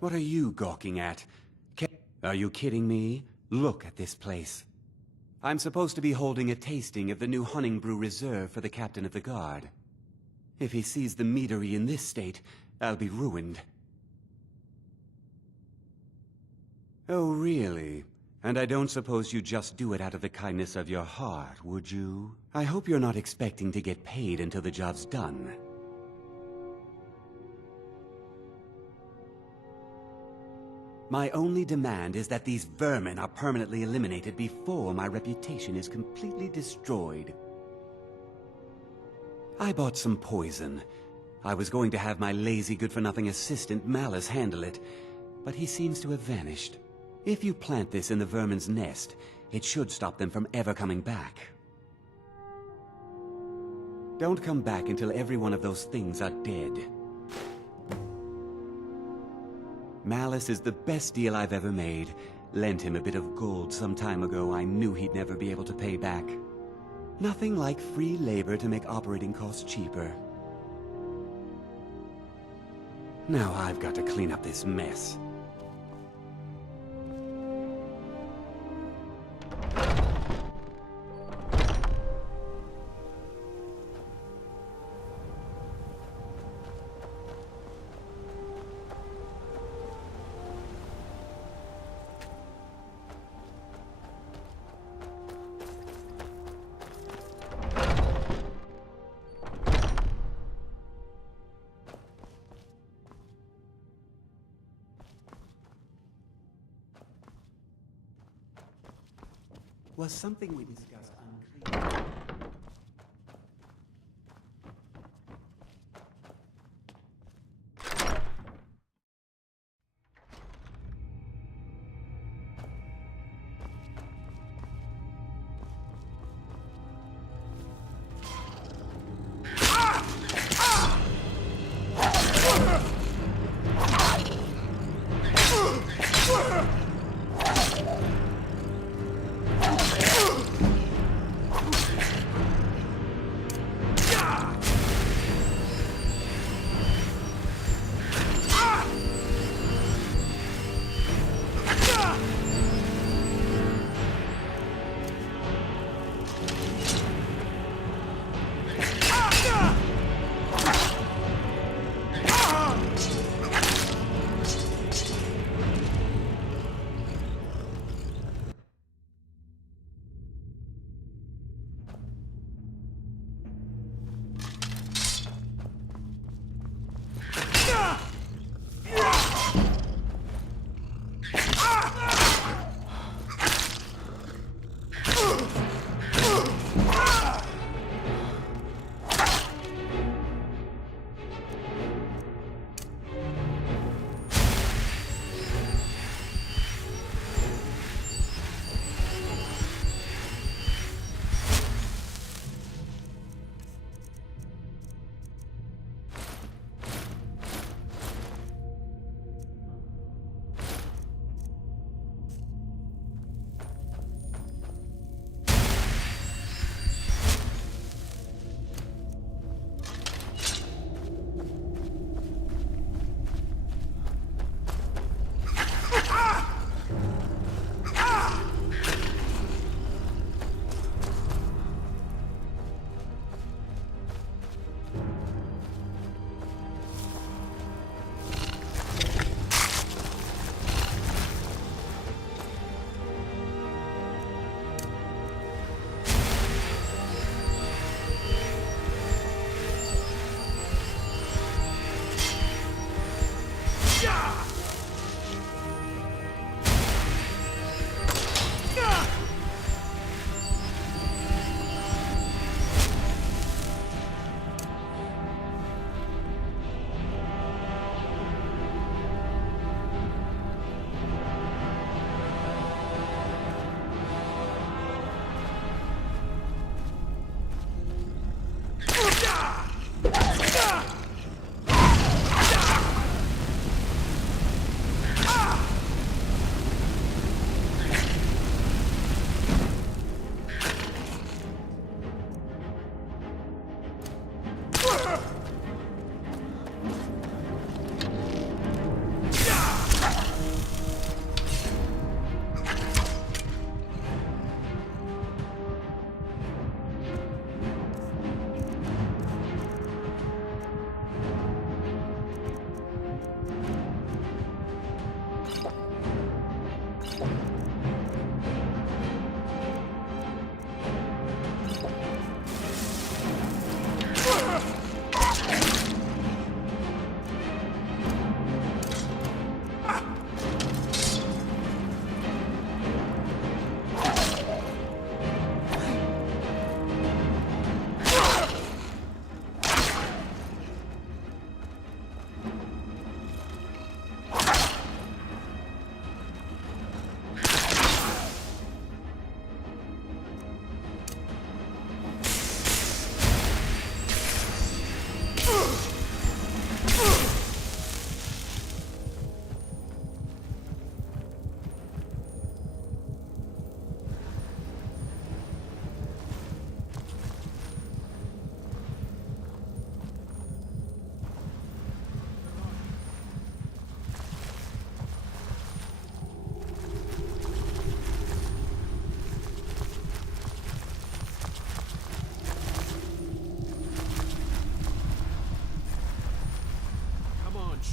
What are you gawking at? Are you kidding me? Look at this place. I'm supposed to be holding a tasting of the new Honningbrew Reserve for the Captain of the Guard. If he sees the meadery in this state, I'll be ruined. Oh, really? And I don't suppose you just do it out of the kindness of your heart, would you? I hope you're not expecting to get paid until the job's done. My only demand is that these vermin are permanently eliminated before my reputation is completely destroyed. I bought some poison. I was going to have my lazy, good-for-nothing assistant Malice handle it, but he seems to have vanished. If you plant this in the vermin's nest, it should stop them from ever coming back. Don't come back until every one of those things are dead. Malice is the best deal I've ever made. Lent him a bit of gold some time ago I knew he'd never be able to pay back. Nothing like free labor to make operating costs cheaper. Now I've got to clean up this mess. Was something we discussed unclear?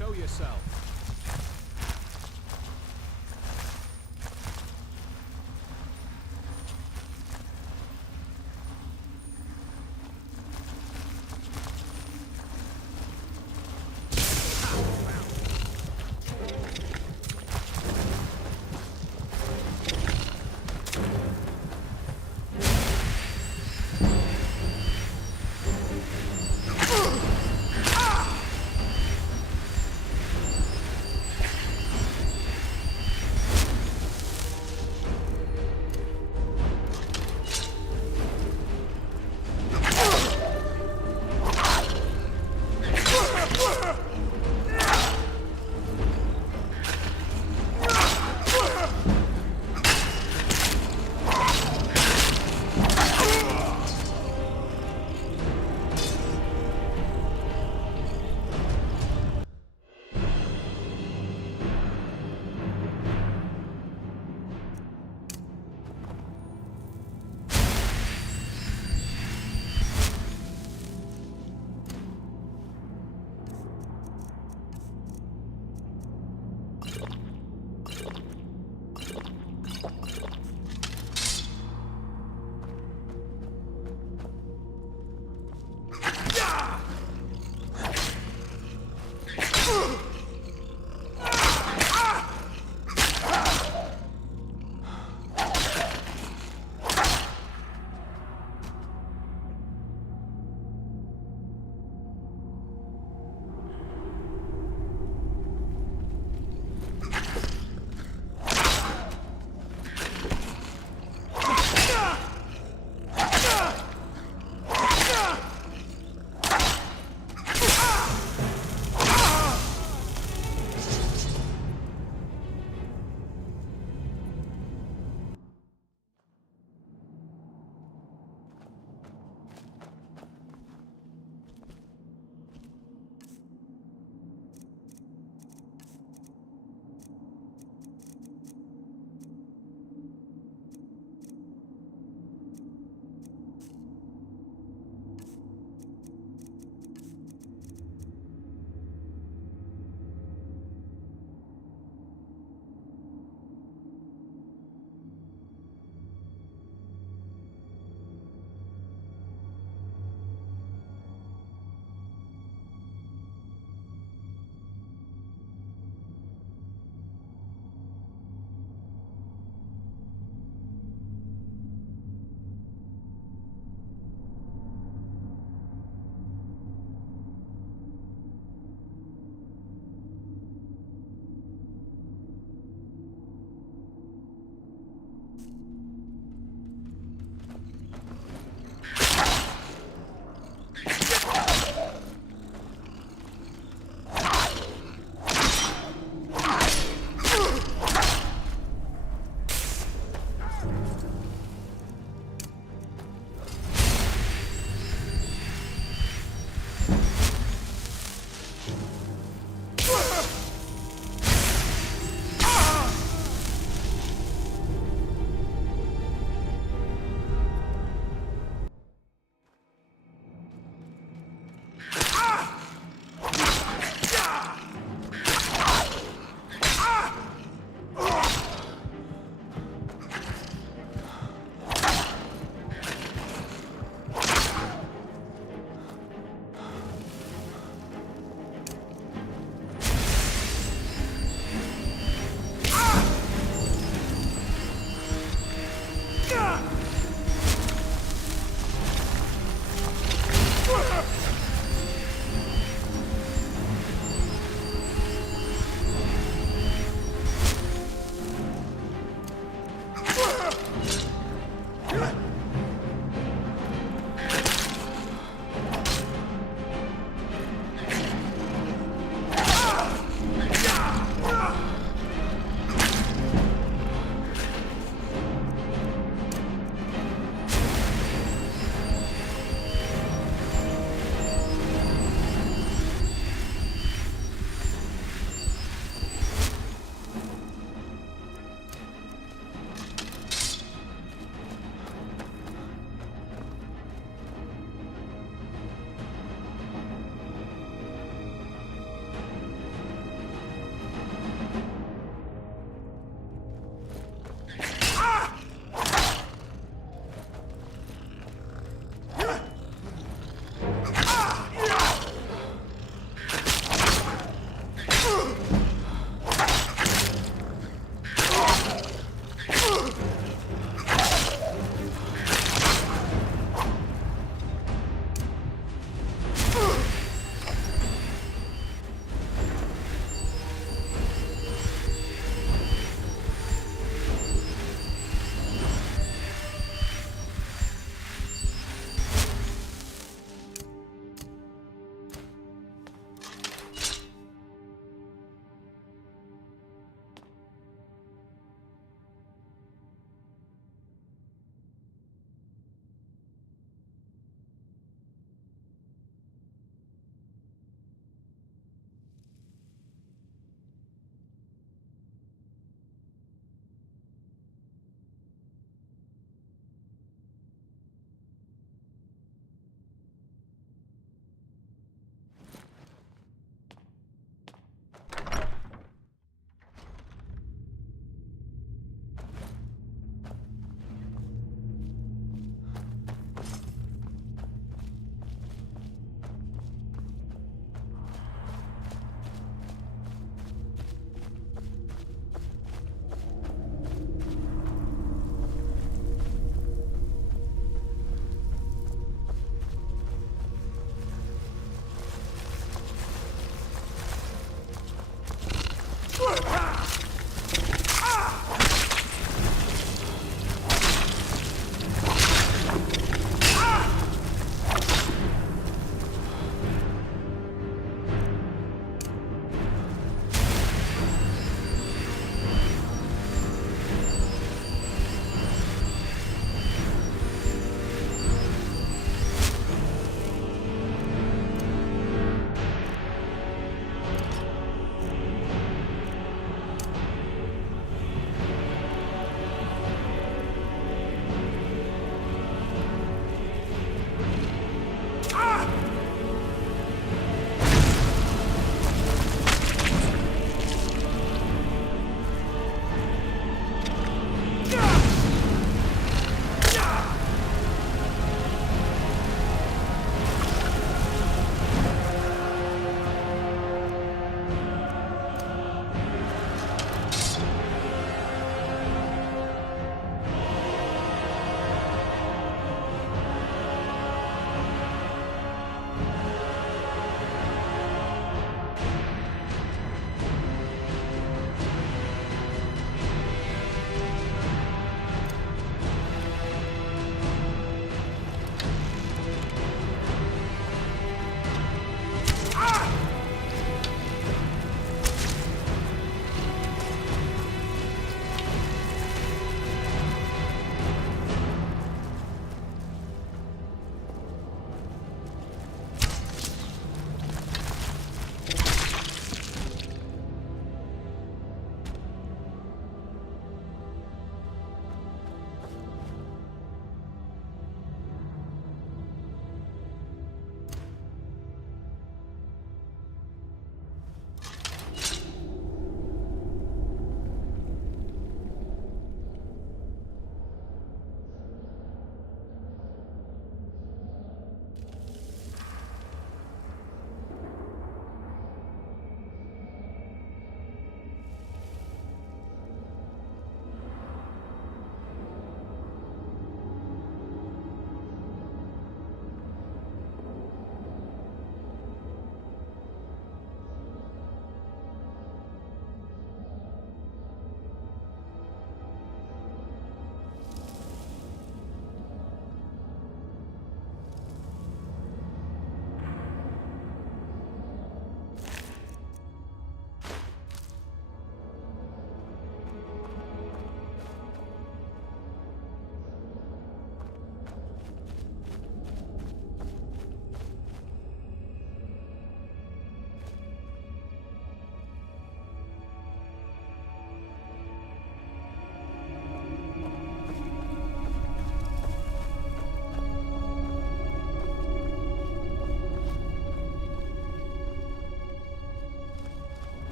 Show yourself.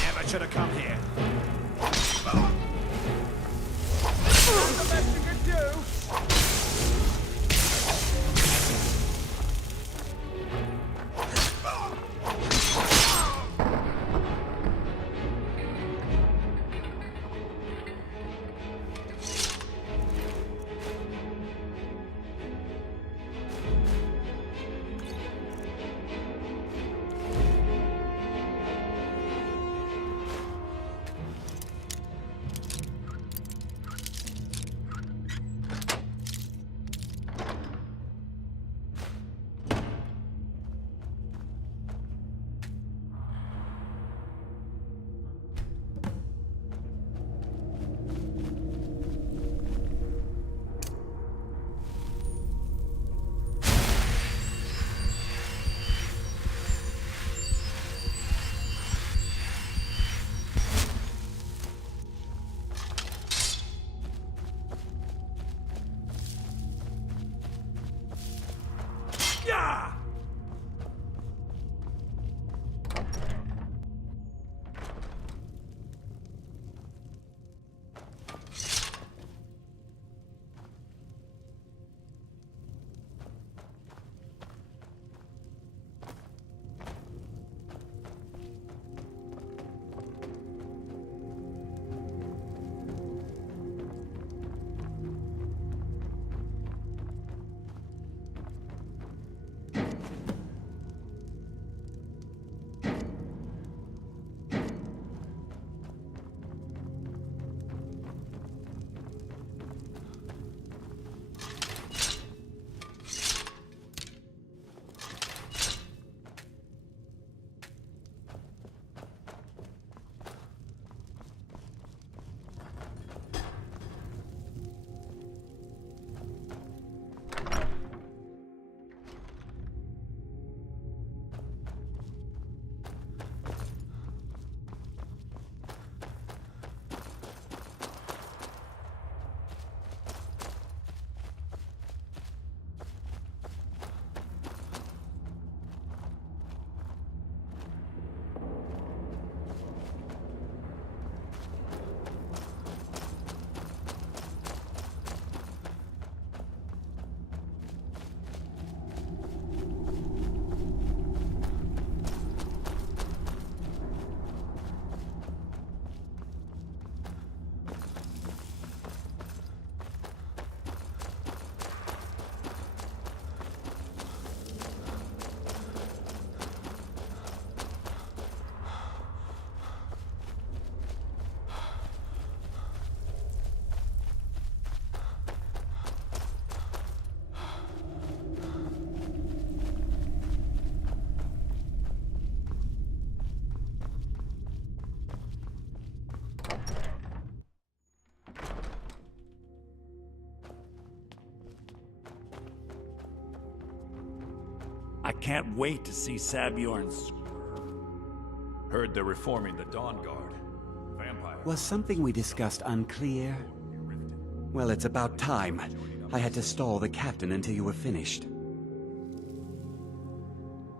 Never should have come here. The best you can do! Yeah! I can't wait to see Sabjorn's... Heard they're reforming the Dawn Guard. Vampire. Was something we discussed unclear? Well, it's about time. I had to stall the captain until you were finished.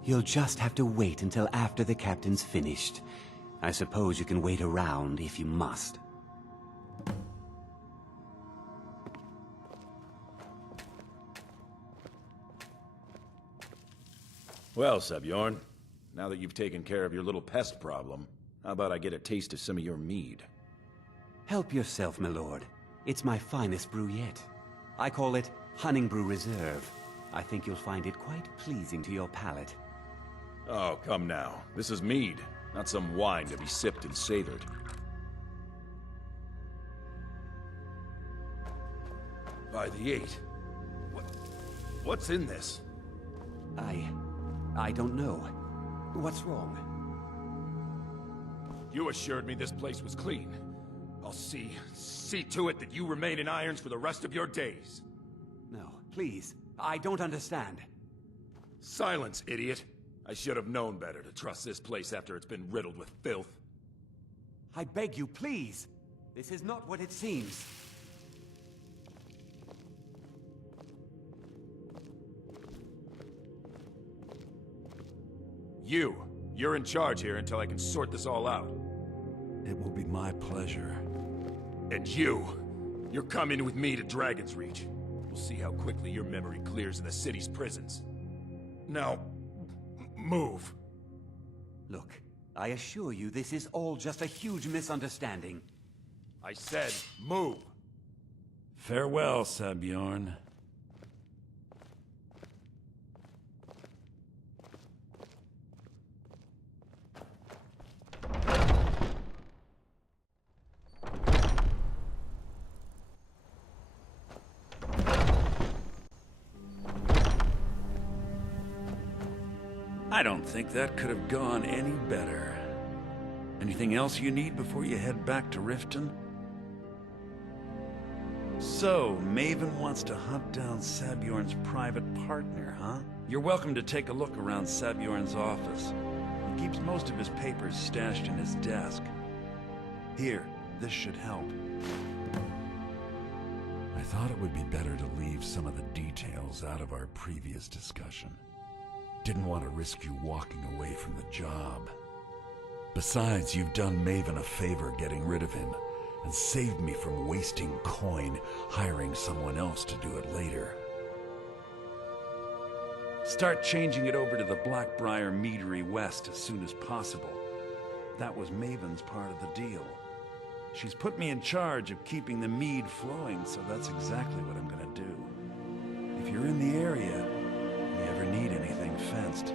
You'll just have to wait until after the captain's finished. I suppose you can wait around if you must. Well, Sabjorn, now that you've taken care of your little pest problem, how about I get a taste of some of your mead? Help yourself, my lord. It's my finest brew yet. I call it Honningbrew Reserve. I think you'll find it quite pleasing to your palate. Oh, come now. This is mead, not some wine to be sipped and savored. By the 8. What's in this? I don't know. What's wrong? You assured me this place was clean. I'll see to it that you remain in irons for the rest of your days. No, please. I don't understand. Silence, idiot. I should have known better to trust this place after it's been riddled with filth. I beg you, please. This is not what it seems. You're in charge here until I can sort this all out. It will be my pleasure. And you're coming with me to Dragon's Reach. We'll see how quickly your memory clears in the city's prisons. Now, move. Look, I assure you this is all just a huge misunderstanding. I said move. Farewell, Sabjorn. I don't think that could have gone any better. Anything else you need before you head back to Riften? So, Maven wants to hunt down Sabjorn's private partner, huh? You're welcome to take a look around Sabjorn's office. He keeps most of his papers stashed in his desk. Here, this should help. I thought it would be better to leave some of the details out of our previous discussion. Didn't want to risk you walking away from the job. Besides, you've done Maven a favor getting rid of him, and saved me from wasting coin hiring someone else to do it later. Start changing it over to the Blackbriar Meadery West as soon as possible. That was Maven's part of the deal. She's put me in charge of keeping the mead flowing, so that's exactly what I'm gonna do. If you're in the area, and you ever need anything fenced,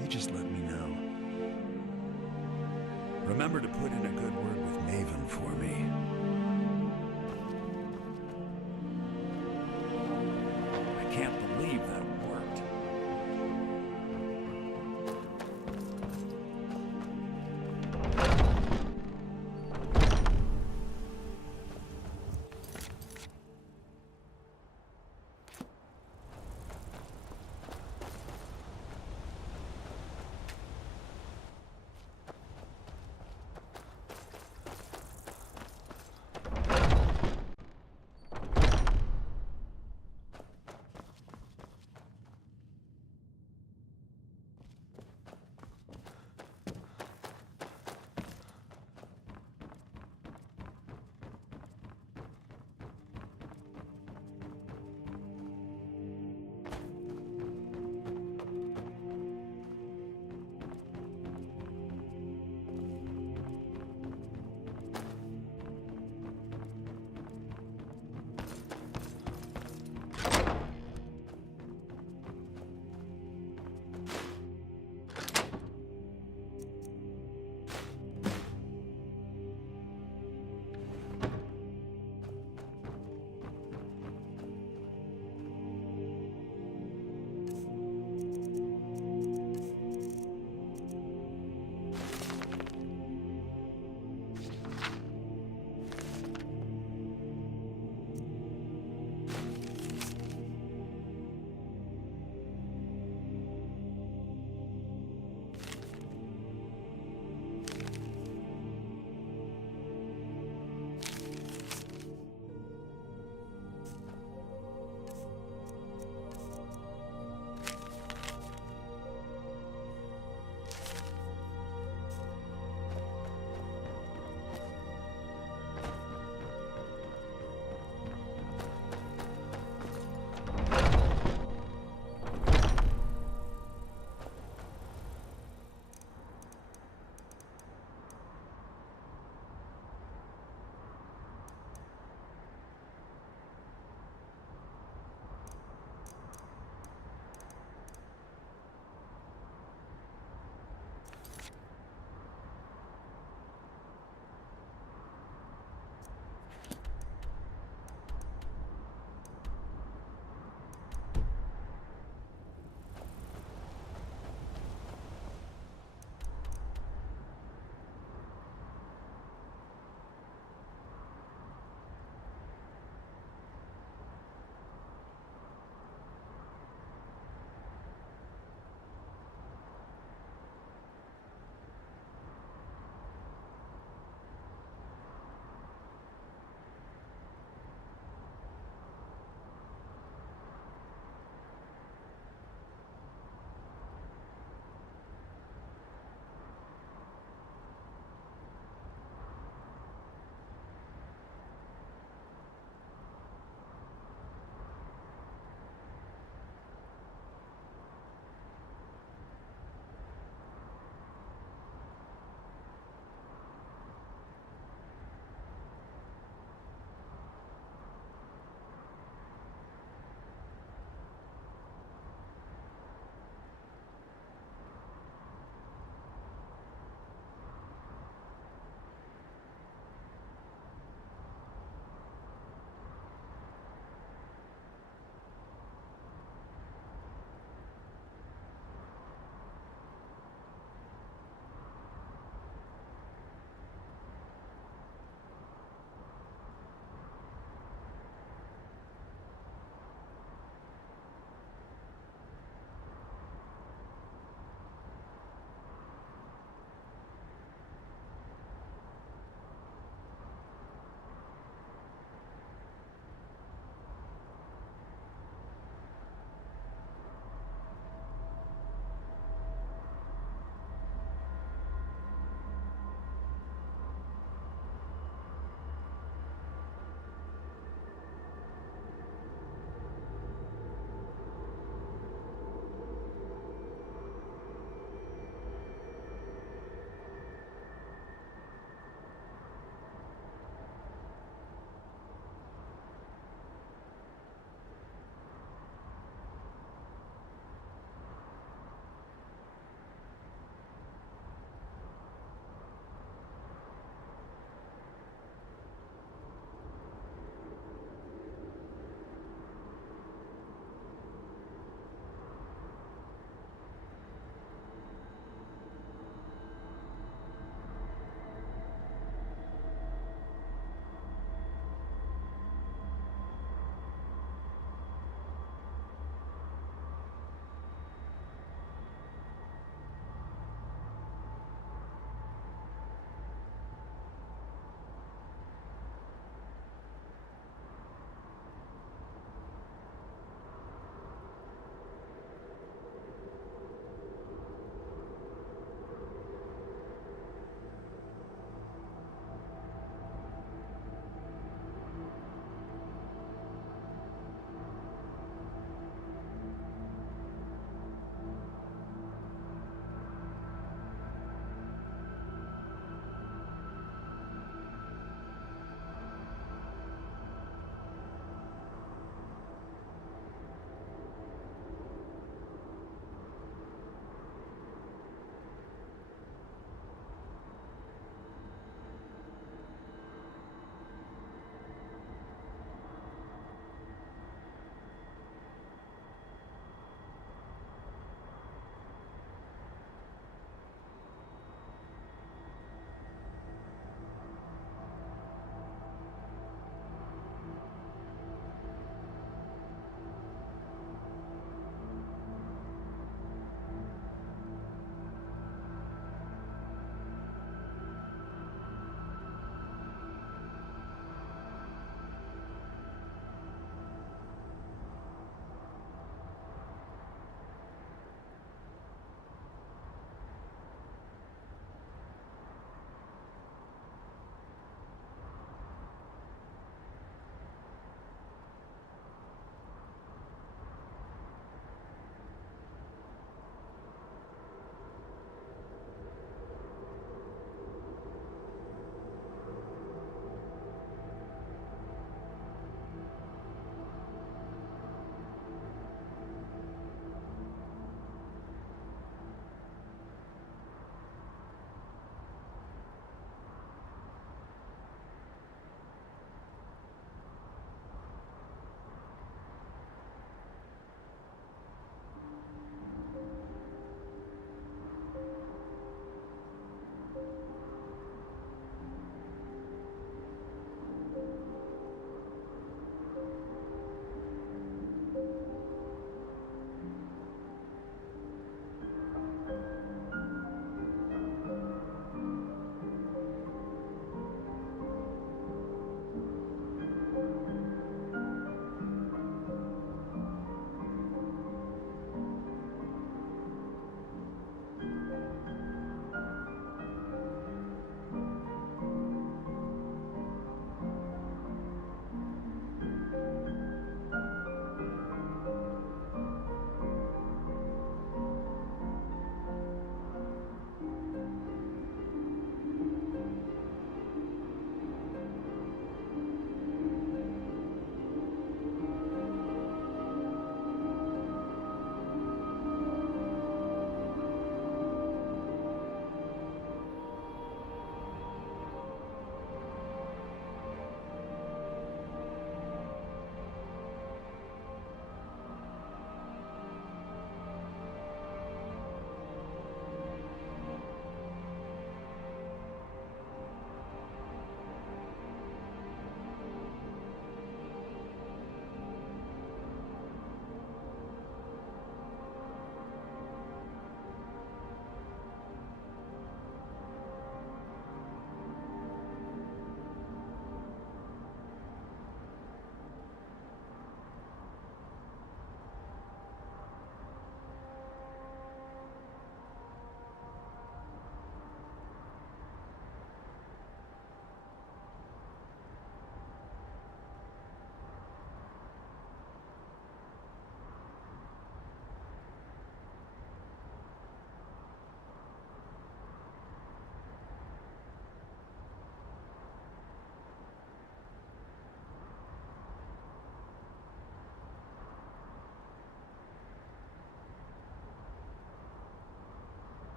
you just let me know. Remember to put in a good word with Maven for me. I can't believe that worked.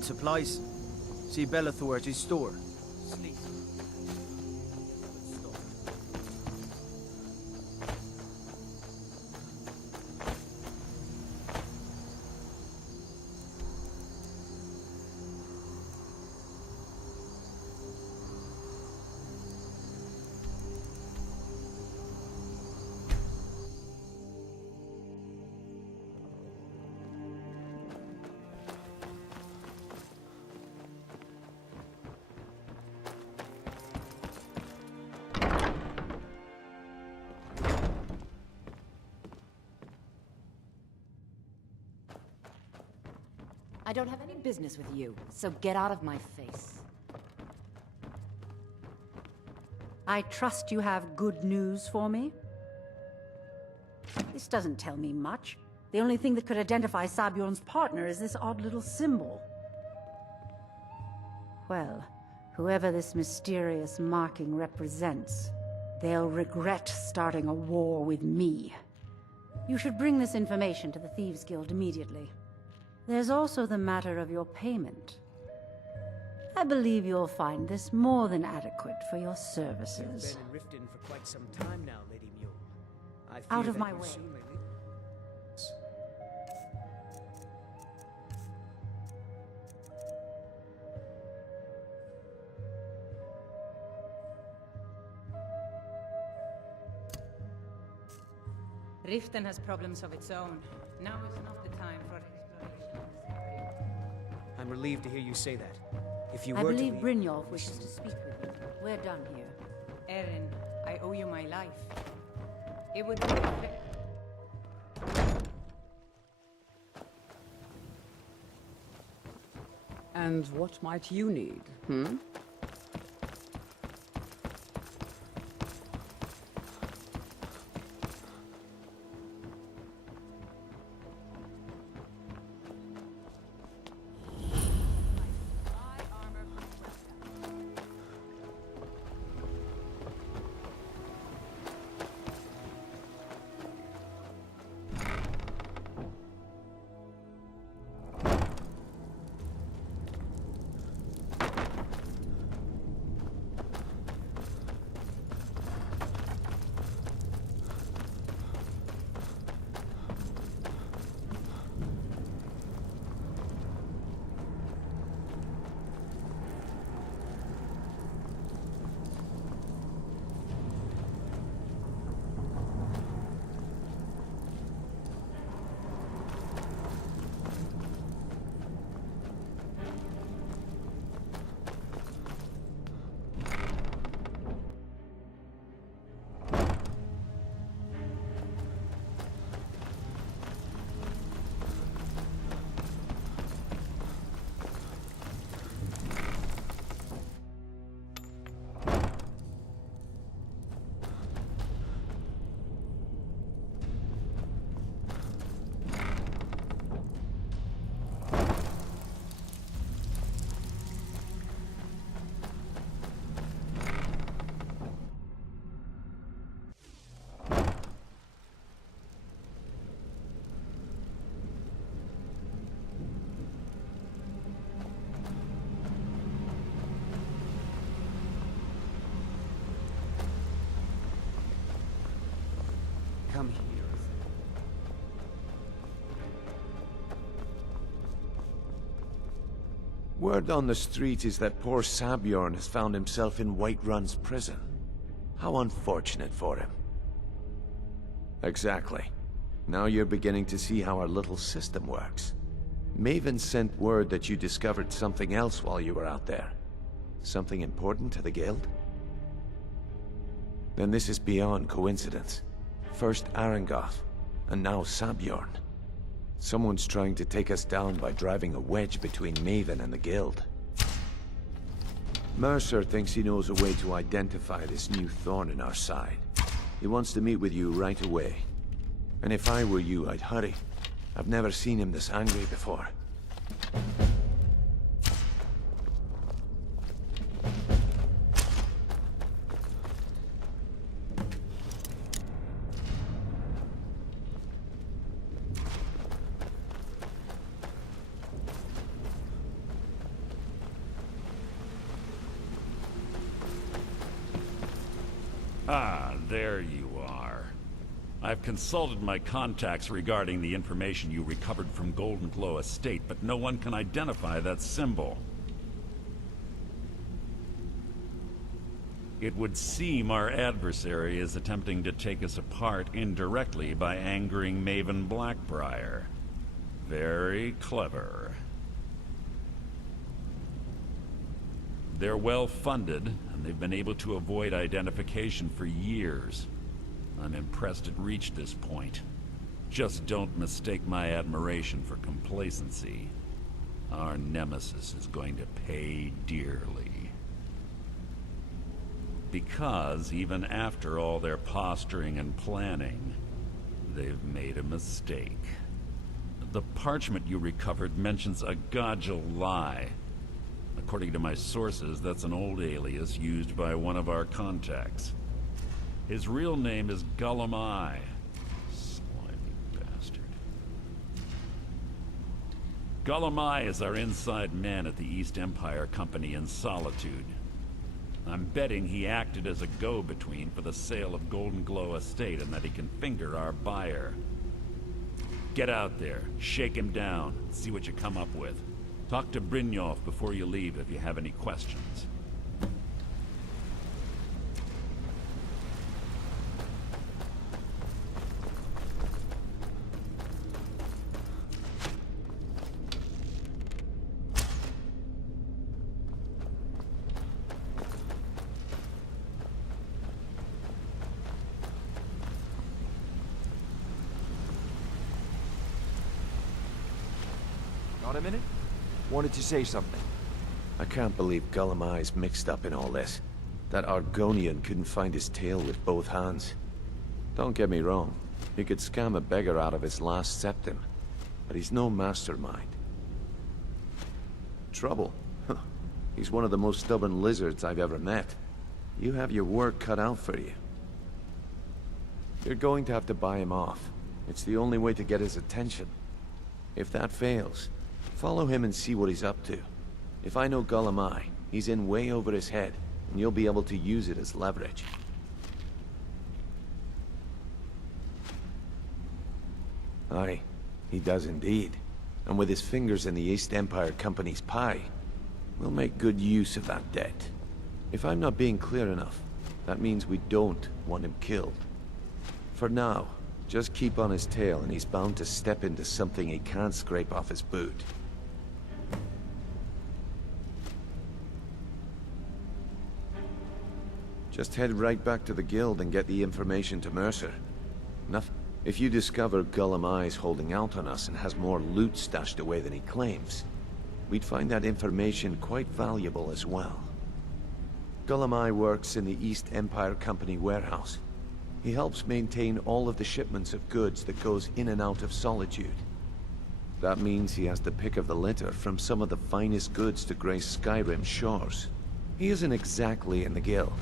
need supplies, see Bellathor at his store. Sleep. I don't have any business with you, so get out of my face. I trust you have good news for me? This doesn't tell me much. The only thing that could identify Sabjorn's partner is this odd little symbol. Well, whoever this mysterious marking represents, they'll regret starting a war with me. You should bring this information to the Thieves' Guild immediately. There's also the matter of your payment. I believe you'll find this more than adequate for your services. Been in Riften for quite some time now, Lady Mule. I fear Out of that my you way. soon may leave- Riften has problems of its own. Now is not the time for exploration of this area. I'm relieved to hear you say that. If you I were believe to leave, Brynjolf wishes to speak with you. We're done here. Erin, I owe you my life. It would be fair. And what might you need, hmm? Come here. Word on the street is that poor Sabjorn has found himself in Whiterun's prison. How unfortunate for him. Exactly. Now you're beginning to see how our little system works. Maven sent word that you discovered something else while you were out there. Something important to the Guild? Then this is beyond coincidence. First Arangoth, and now Sabjorn. Someone's trying to take us down by driving a wedge between Maven and the Guild. Mercer thinks he knows a way to identify this new thorn in our side. He wants to meet with you right away. And if I were you, I'd hurry. I've never seen him this angry before. Ah, there you are. I've consulted my contacts regarding the information you recovered from Golden Glow Estate, but no one can identify that symbol. It would seem our adversary is attempting to take us apart indirectly by angering Maven Blackbriar. Very clever. They're well funded, and they've been able to avoid identification for years. I'm impressed it reached this point. Just don't mistake my admiration for complacency. Our nemesis is going to pay dearly. Because even after all their posturing and planning, they've made a mistake. The parchment you recovered mentions a Gajal lie. According to my sources, that's an old alias used by one of our contacts. His real name is Gullum Eye. Slimy bastard. Gullum Eye is our inside man at the East Empire Company in Solitude. I'm betting he acted as a go-between for the sale of Golden Glow Estate and that he can finger our buyer. Get out there, shake him down, see what you come up with. Talk to Brynjolf before you leave if you have any questions. Got a minute? Wanted to say something. I can't believe Gullum Eye's mixed up in all this. That Argonian couldn't find his tail with both hands. Don't get me wrong, he could scam a beggar out of his last septim, but he's no mastermind. Trouble? Huh. He's one of the most stubborn lizards I've ever met. You have your work cut out for you. You're going to have to buy him off. It's the only way to get his attention. If that fails, follow him and see what he's up to. If I know Gullum Eye, he's in way over his head, and you'll be able to use it as leverage. Aye, he does indeed. And with his fingers in the East Empire Company's pie, we'll make good use of that debt. If I'm not being clear enough, that means we don't want him killed. For now, just keep on his tail and he's bound to step into something he can't scrape off his boot. Just head right back to the guild and get the information to Mercer. Nothing. If you discover Gullum Eye's holding out on us and has more loot stashed away than he claims, we'd find that information quite valuable as well. Gullum Eye works in the East Empire Company warehouse. He helps maintain all of the shipments of goods that goes in and out of Solitude. That means he has the pick of the litter from some of the finest goods to grace Skyrim's shores. He isn't exactly in the guild,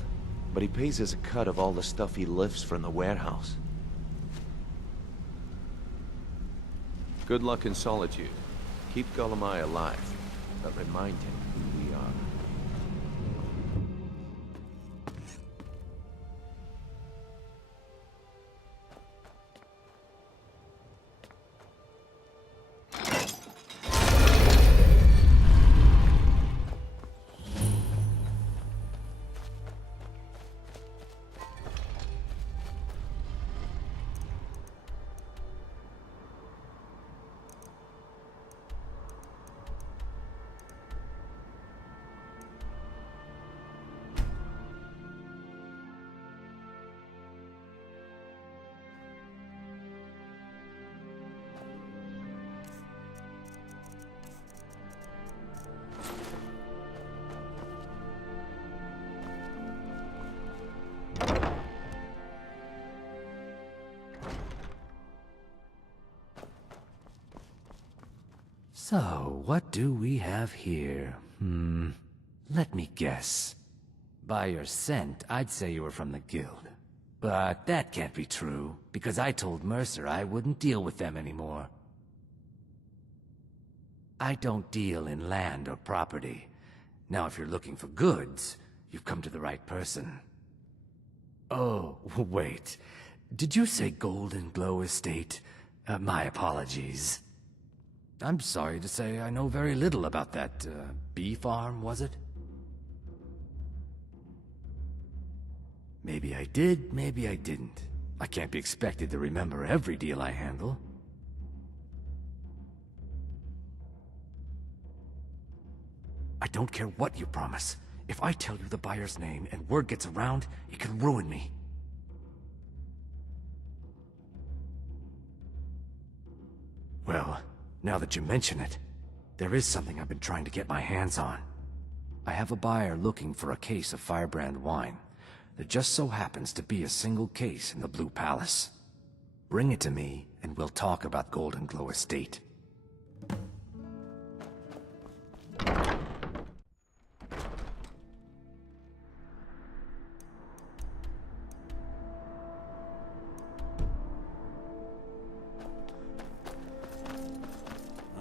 but he pays us a cut of all the stuff he lifts from the warehouse. Good luck in Solitude. Keep Gullum Eye alive, but remind him who we are. So, what do we have here? Let me guess. By your scent, I'd say you were from the guild. But that can't be true, because I told Mercer I wouldn't deal with them anymore. I don't deal in land or property. Now, if you're looking for goods, you've come to the right person. Oh, wait. Did you say Golden Glow Estate? My apologies. I'm sorry to say I know very little about that, bee farm, was it? Maybe I did, maybe I didn't. I can't be expected to remember every deal I handle. I don't care what you promise. If I tell you the buyer's name and word gets around, it can ruin me. Well, now that you mention it, there is something I've been trying to get my hands on. I have a buyer looking for a case of Firebrand wine. There just so happens to be a single case in the Blue Palace. Bring it to me, and we'll talk about Golden Glow Estate.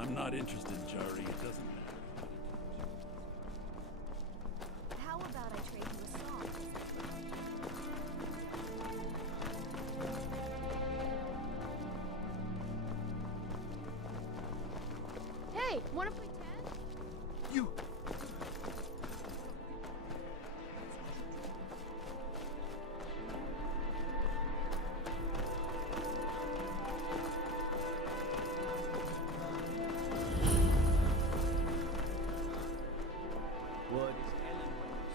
I'm not interested, Jari. It doesn't matter. How about I trade you a song? Hey, wanna play tag? You! What is Ellen when you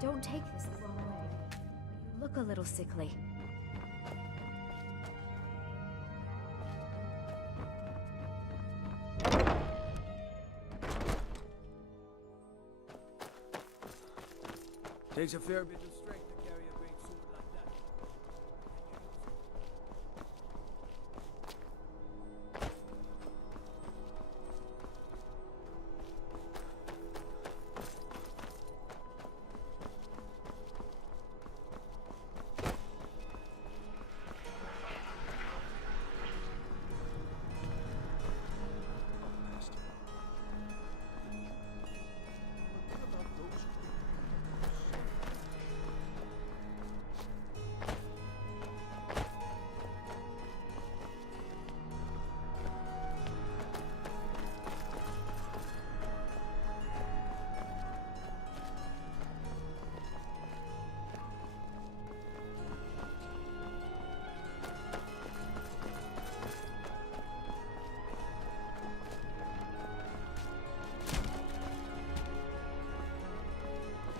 Don't take this the wrong way. You look a little sickly. Takes a fair bit of strength to carry a great sword like that.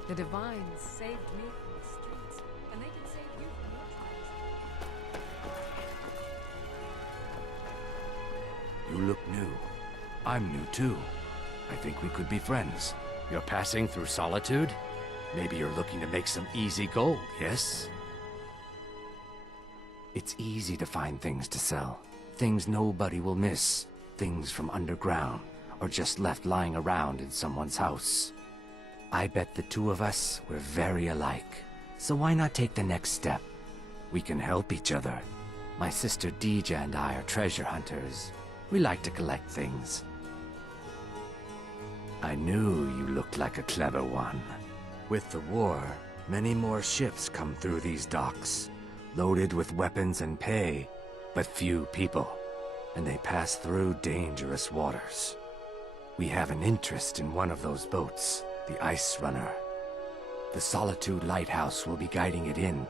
The Divines saved me from the streets, and they can save you from your trials. You look new. I'm new too. I think we could be friends. You're passing through Solitude? Maybe you're looking to make some easy gold, yes? It's easy to find things to sell. Things nobody will miss. Things from underground, or just left lying around in someone's house. I bet the two of us were very alike. So why not take the next step? We can help each other. My sister Deeja and I are treasure hunters. We like to collect things. I knew you looked like a clever one. With the war, many more ships come through these docks, loaded with weapons and pay, but few people, and they pass through dangerous waters. We have an interest in one of those boats, the Ice Runner. The Solitude Lighthouse will be guiding it in,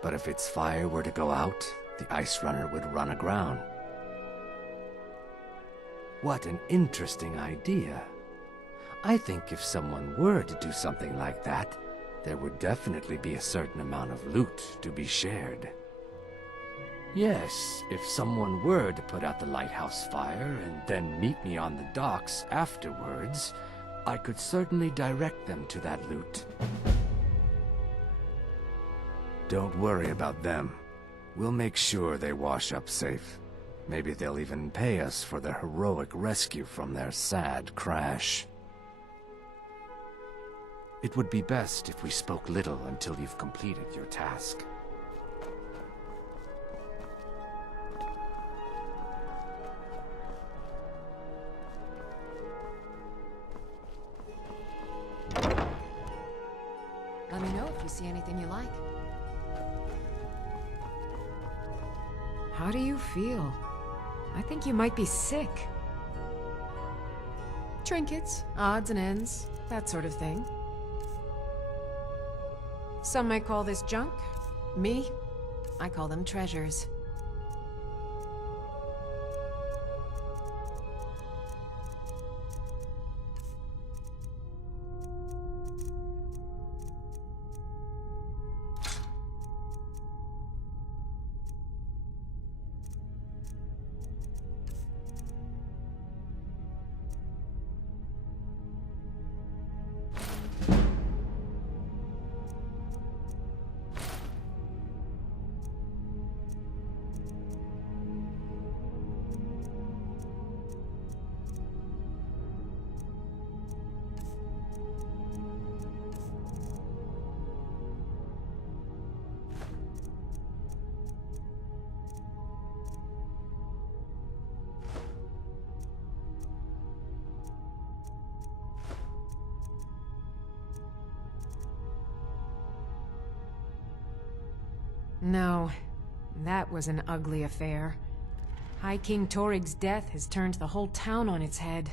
but if its fire were to go out, the Ice Runner would run aground. What an interesting idea. I think if someone were to do something like that, there would definitely be a certain amount of loot to be shared. Yes, if someone were to put out the lighthouse fire and then meet me on the docks afterwards, I could certainly direct them to that loot. Don't worry about them. We'll make sure they wash up safe. Maybe they'll even pay us for their heroic rescue from their sad crash. It would be best if we spoke little until you've completed your task. Let me know if you see anything you like. How do you feel? I think you might be sick. Trinkets, odds and ends, that sort of thing. Some might call this junk. Me, I call them treasures. No, that was an ugly affair. High King Torig's death has turned the whole town on its head.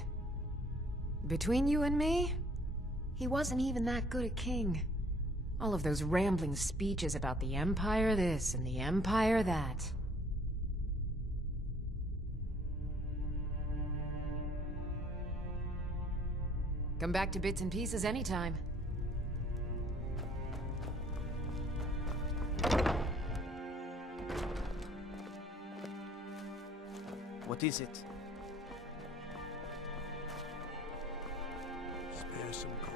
Between you and me, he wasn't even that good a king. All of those rambling speeches about the Empire this and the Empire that. Come back to bits and pieces anytime. What is it? Spare some gold.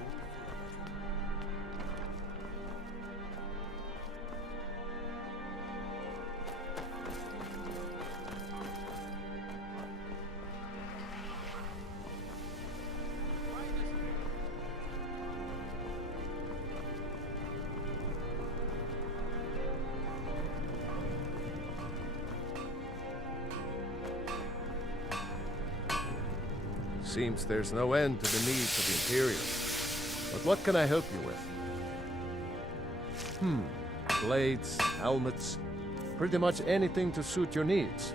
Seems there's no end to the needs of the Imperials. But what can I help you with? Blades, helmets, pretty much anything to suit your needs.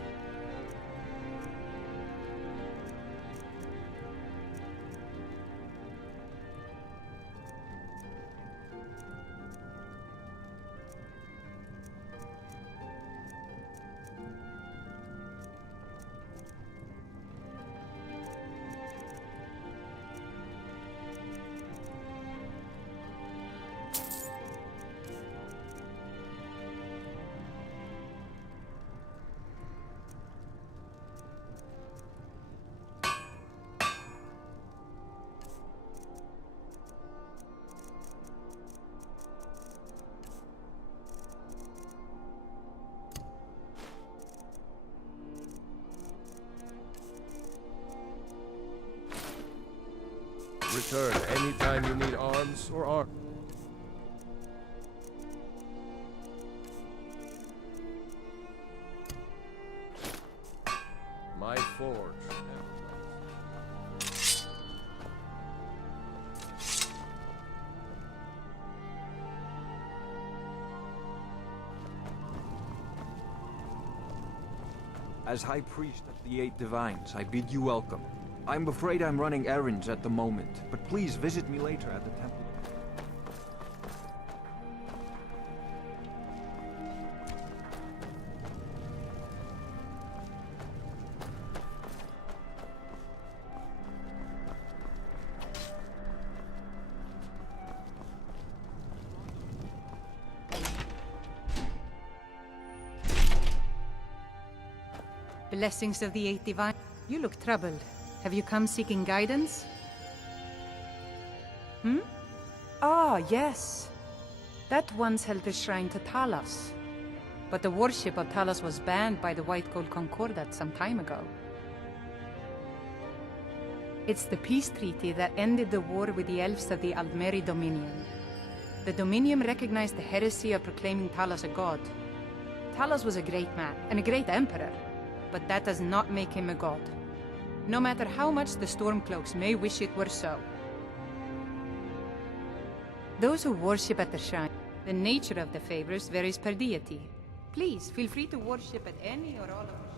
Return anytime you need arms or arm. My forge. As High Priest of the Eight Divines, I bid you welcome. I'm afraid I'm running errands at the moment, but please visit me later at the temple. Blessings of the Eight Divine. You look troubled. Have you come seeking guidance? Ah, yes. That once held the shrine to Talos. But the worship of Talos was banned by the White Gold Concordat some time ago. It's the peace treaty that ended the war with the elves of the Aldmeri Dominion. The Dominion recognized the heresy of proclaiming Talos a god. Talos was a great man, and a great emperor, but that does not make him a god. No matter how much the Stormcloaks may wish it were so. Those who worship at the shrine, the nature of the favors varies per deity. Please, feel free to worship at any or all of the shrines.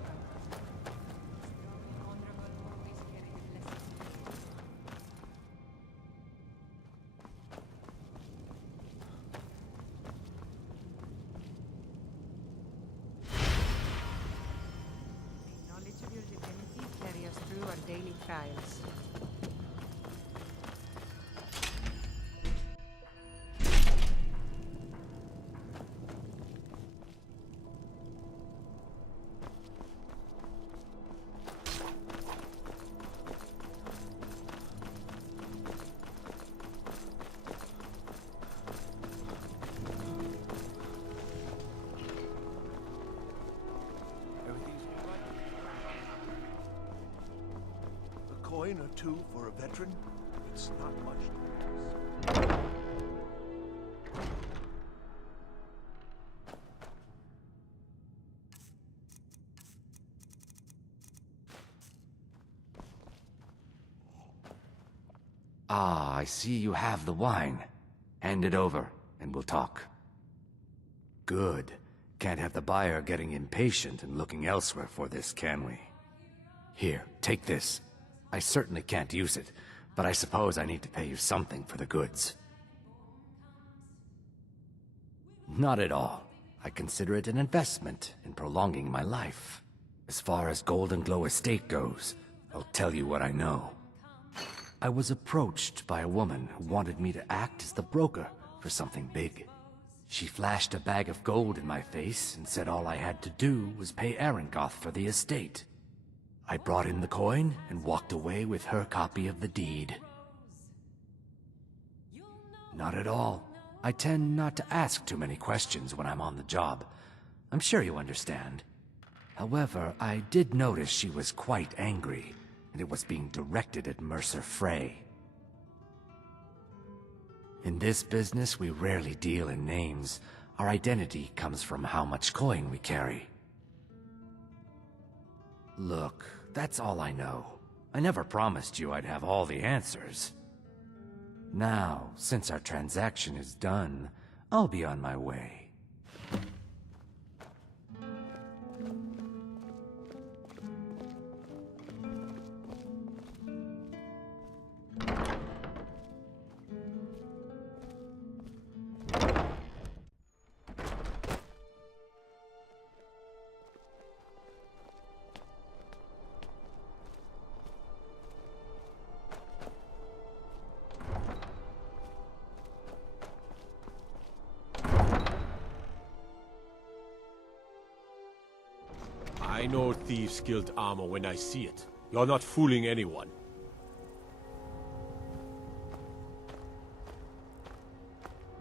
Knowledge of your divinity carry us through our daily trials. A coin or two for a veteran? It's not much. Ah, I see you have the wine. Hand it over, and we'll talk. Good. Can't have the buyer getting impatient and looking elsewhere for this, can we? Here, take this. I certainly can't use it, but I suppose I need to pay you something for the goods. Not at all. I consider it an investment in prolonging my life. As far as Golden Glow Estate goes, I'll tell you what I know. I was approached by a woman who wanted me to act as the broker for something big. She flashed a bag of gold in my face and said all I had to do was pay Arangoth for the estate. I brought in the coin and walked away with her copy of the deed. Not at all. I tend not to ask too many questions when I'm on the job. I'm sure you understand. However, I did notice she was quite angry, and it was being directed at Mercer Frey. In this business, we rarely deal in names. Our identity comes from how much coin we carry. Look, that's all I know. I never promised you I'd have all the answers. Now, since our transaction is done, I'll be on my way. I know Thieves Guild armor when I see it. You're not fooling anyone.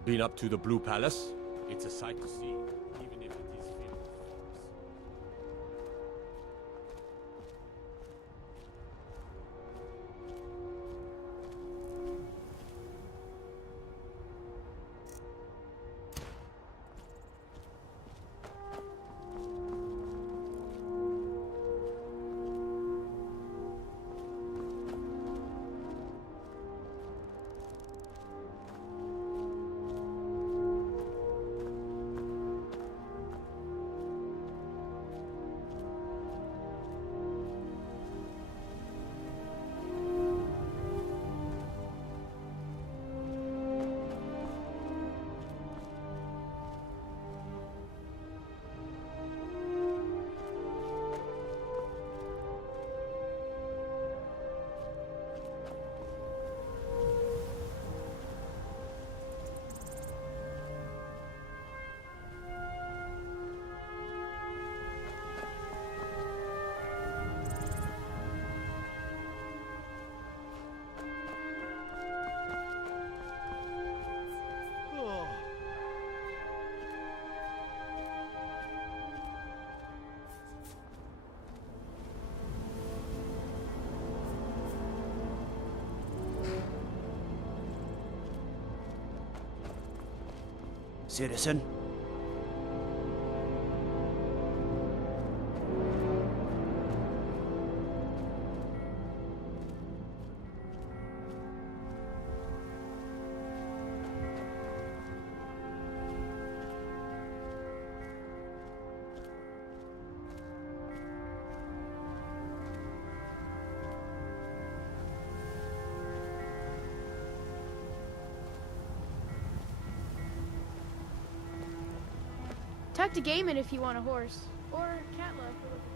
Been up to the Blue Palace? It's a sight to see, even if it is filled with fogs. citizen. Talk to Gaiman if you want a horse. Or Katla if you're looking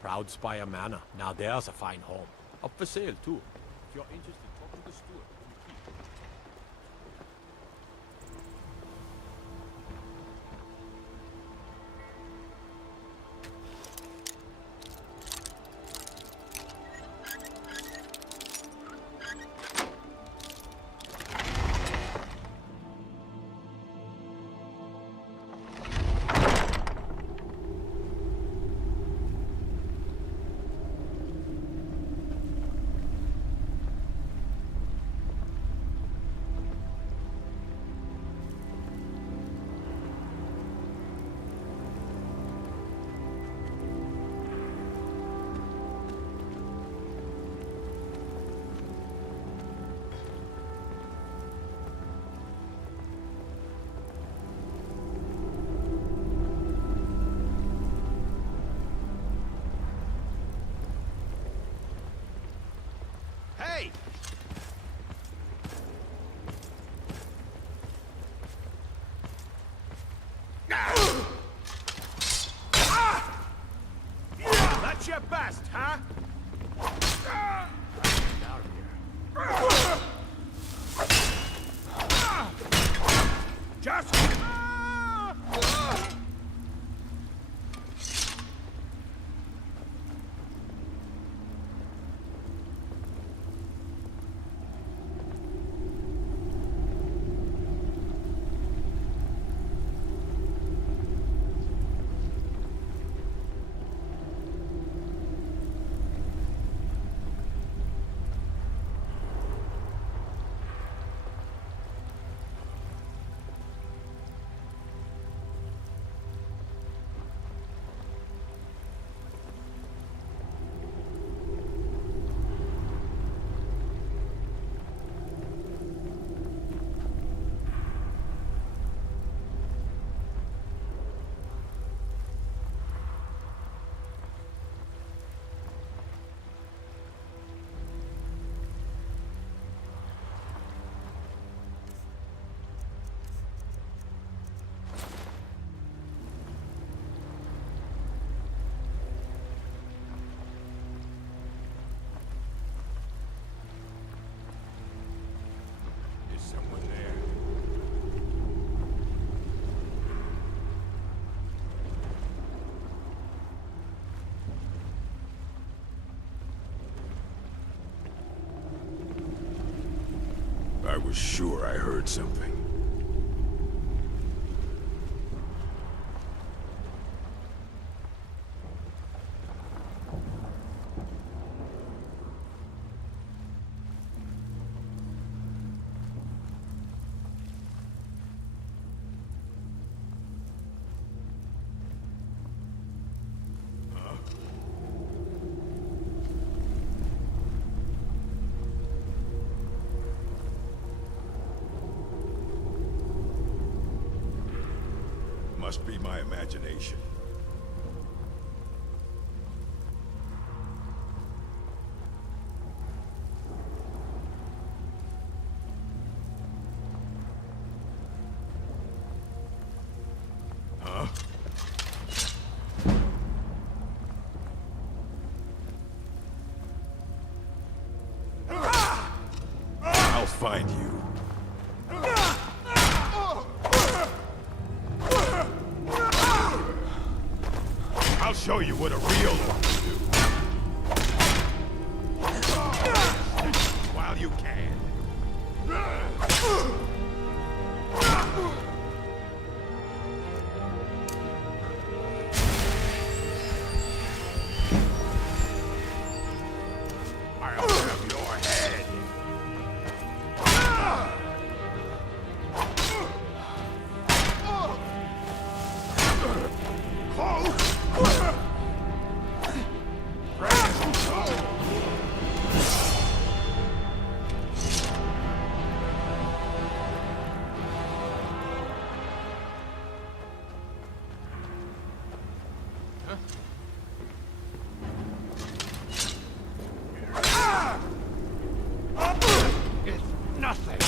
Proud Spire Manor. Now there's a fine home. Up for sale, too. If you're interested, talk to the steward. Hey! That's your best, huh? Out of here. Just... Someone there. I was sure I heard something. Must be my imagination. Huh? I'll find you. I'll show you what a real orc can do. While you can. I'll have your head. It's nothing.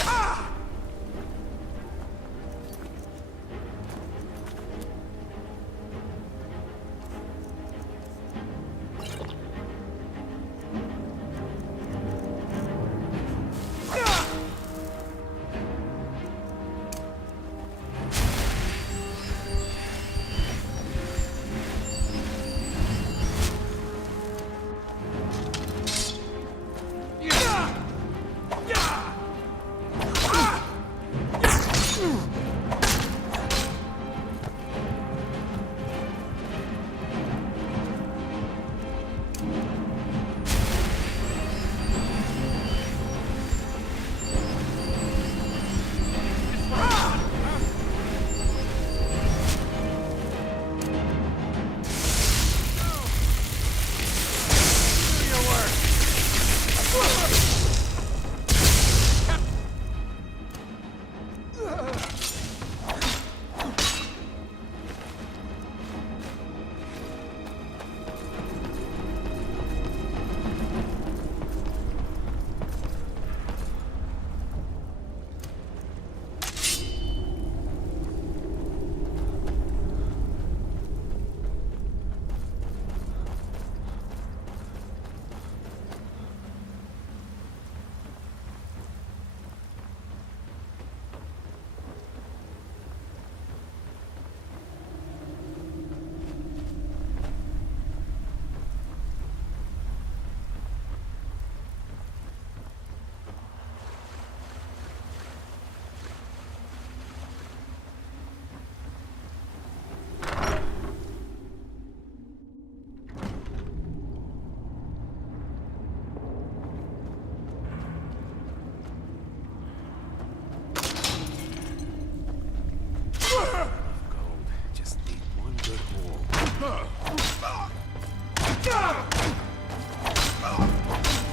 Just need one good haul.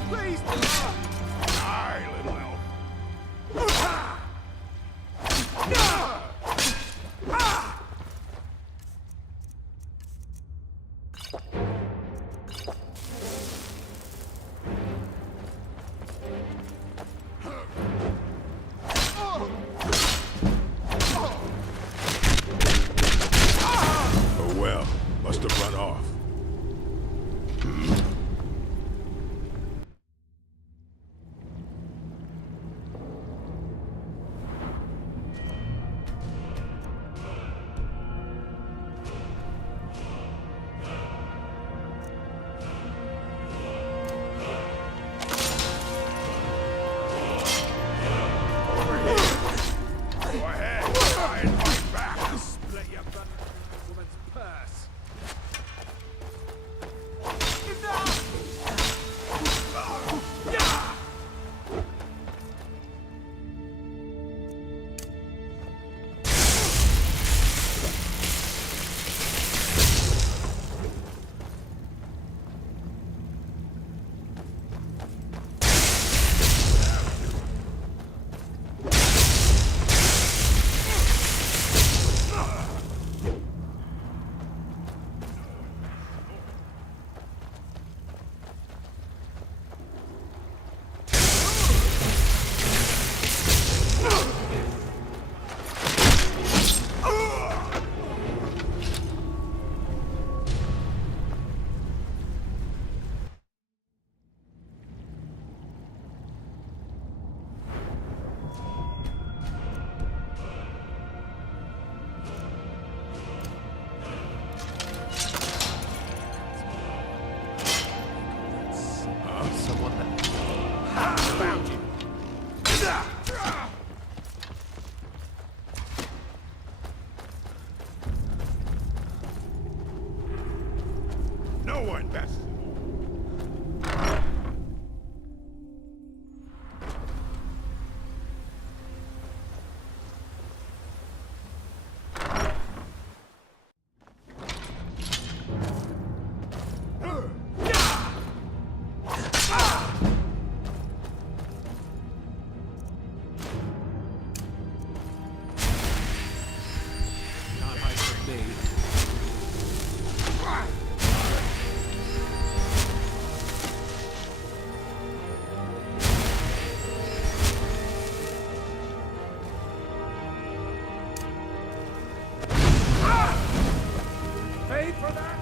Please! Die, little elf. Oh well, must have run off. No one best. Paid for that?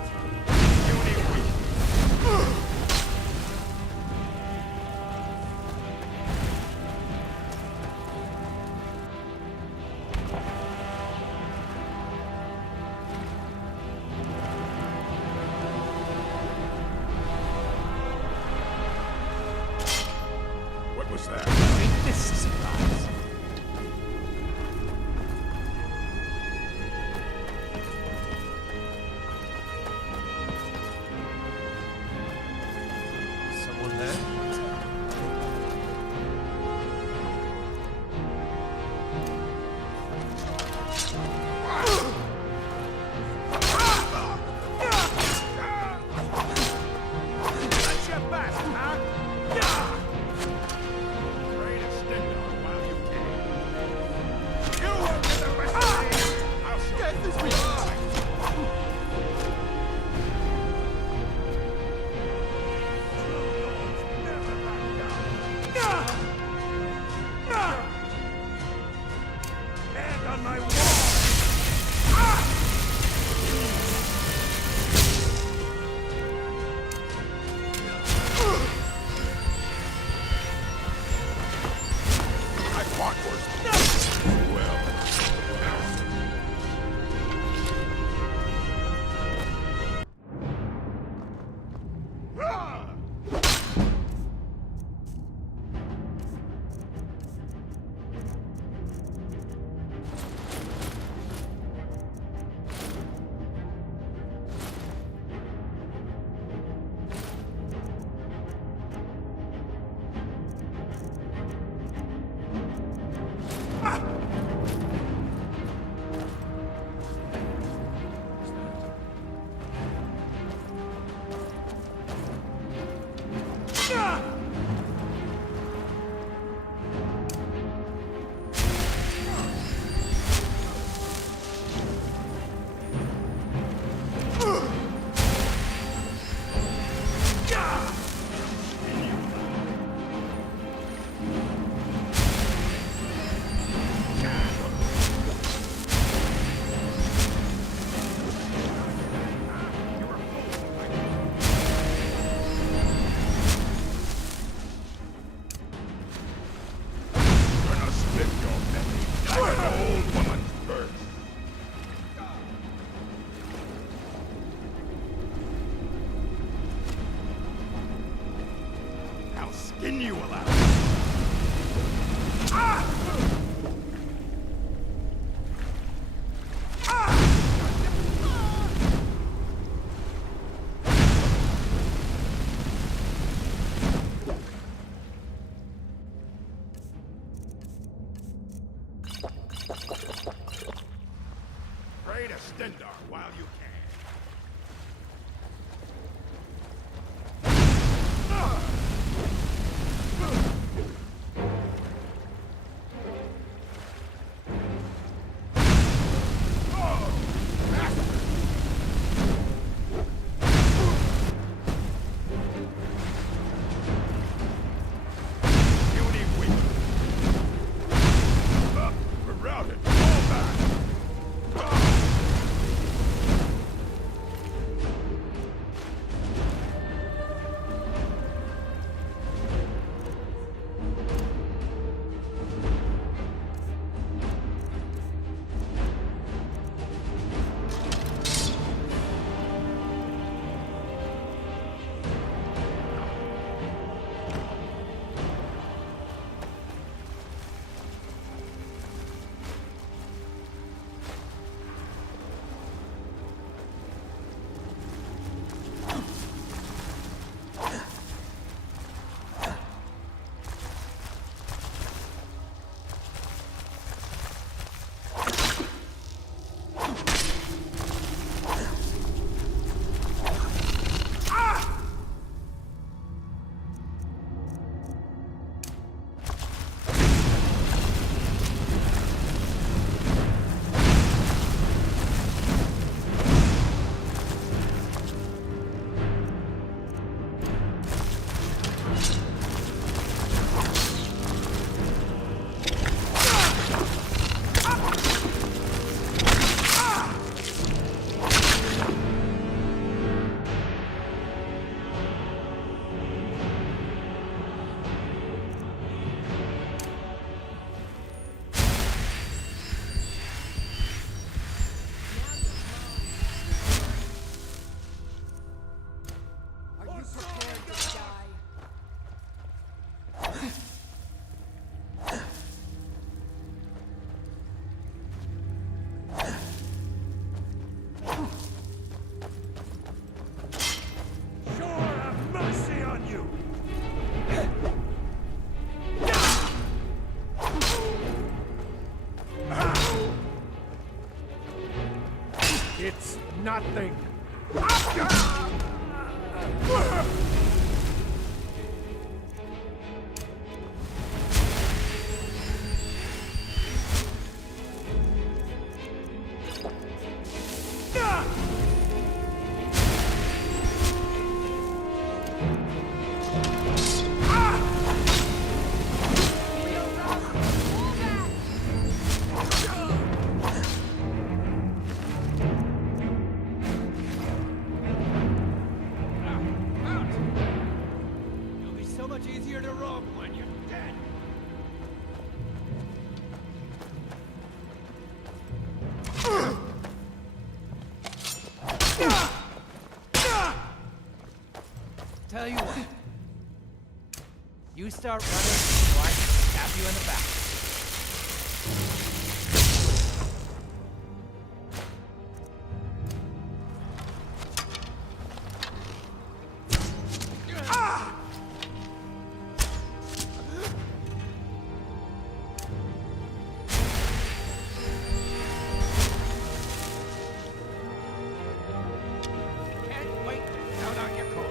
What was that? This is a surprise. Someone there? That's your best, huh? Great extender while you can. You won't get the rest of me! I'll show you what it's like. Hand on my wall! I fought worse. Well. It's nothing. It'll be so much easier to rob when you're dead. Tell you what. You start running, or I can stab you in the back. Can't wait to count on your coin.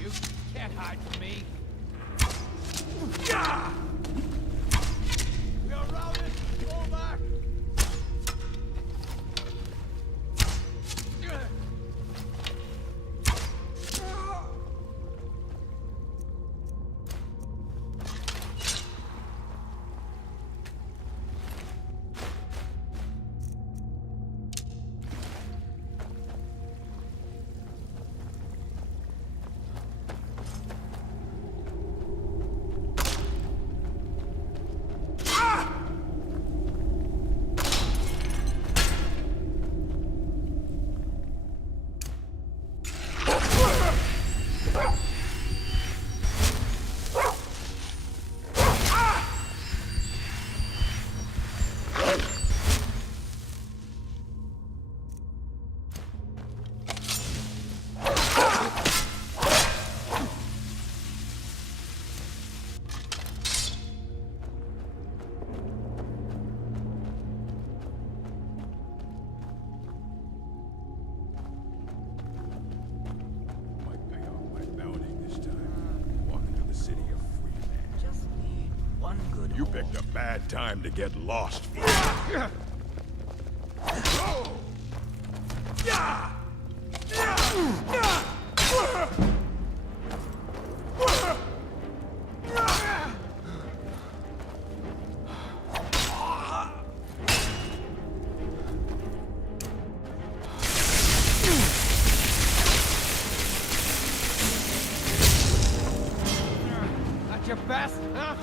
You can't hide from me. We are routed. Fall back. You picked a bad time to get lost. At your best, huh?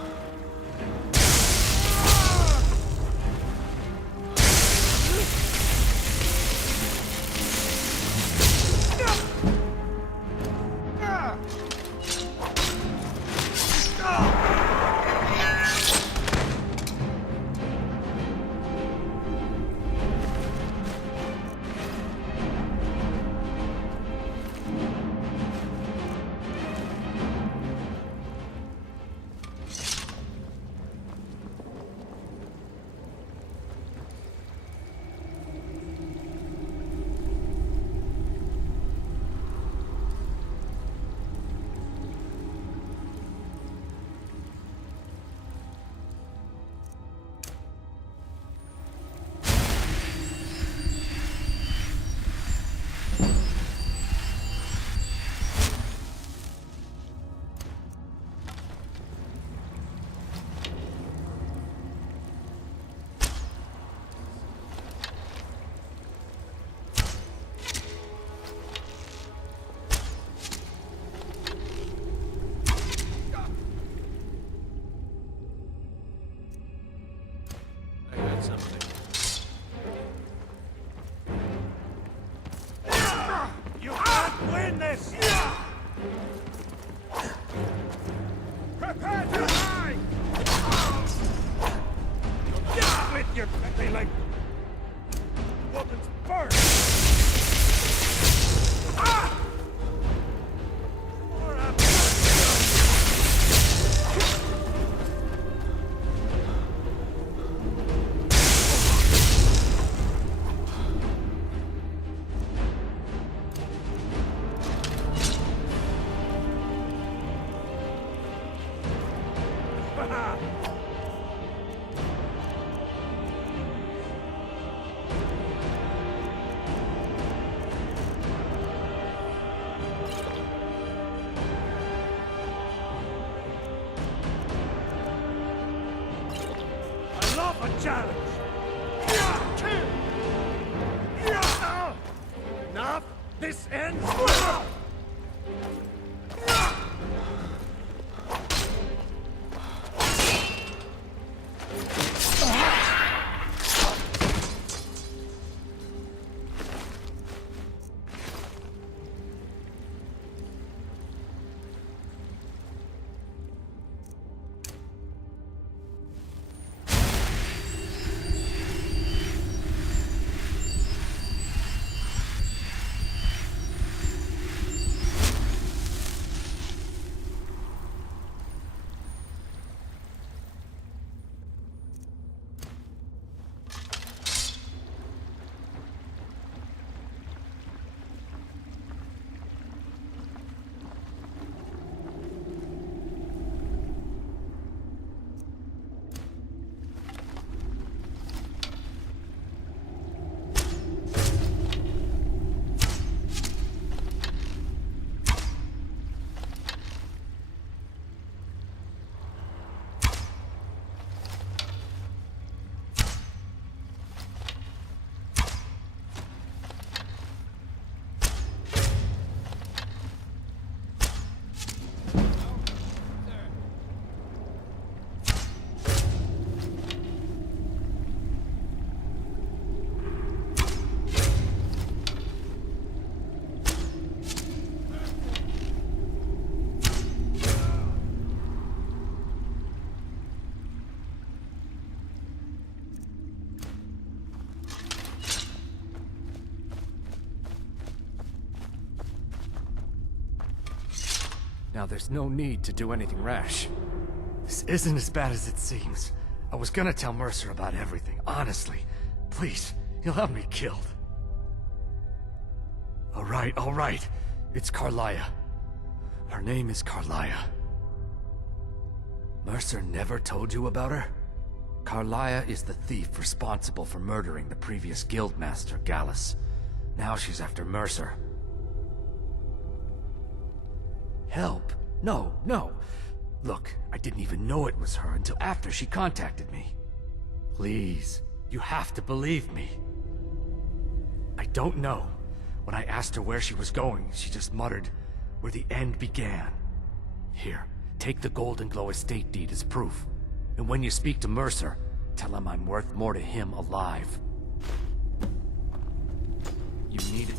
Win this! Prepare to die! With your belly like woman's bird! Ah! More a challenge! Enough! This ends! Now there's no need to do anything rash. This isn't as bad as it seems. I was gonna tell Mercer about everything, honestly. Please, he'll have me killed. All right. It's Carlia. Her name is Carlia. Mercer never told you about her? Carlia is the thief responsible for murdering the previous guildmaster, Gallus. Now she's after Mercer. Help? No. Look, I didn't even know it was her until after she contacted me. Please, you have to believe me. I don't know. When I asked her where she was going, she just muttered, "Where the end began." Here, take the Golden Glow estate deed as proof. And when you speak to Mercer, tell him I'm worth more to him alive. You need it.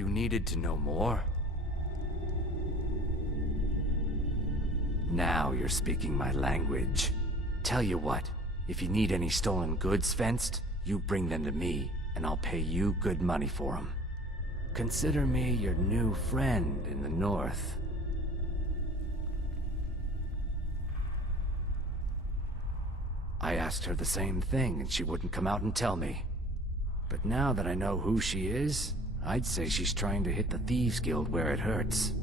You needed to know more? Now you're speaking my language. Tell you what, if you need any stolen goods fenced, you bring them to me, and I'll pay you good money for them. Consider me your new friend in the north. I asked her the same thing, and she wouldn't come out and tell me. But now that I know who she is, I'd say she's trying to hit the Thieves Guild where it hurts.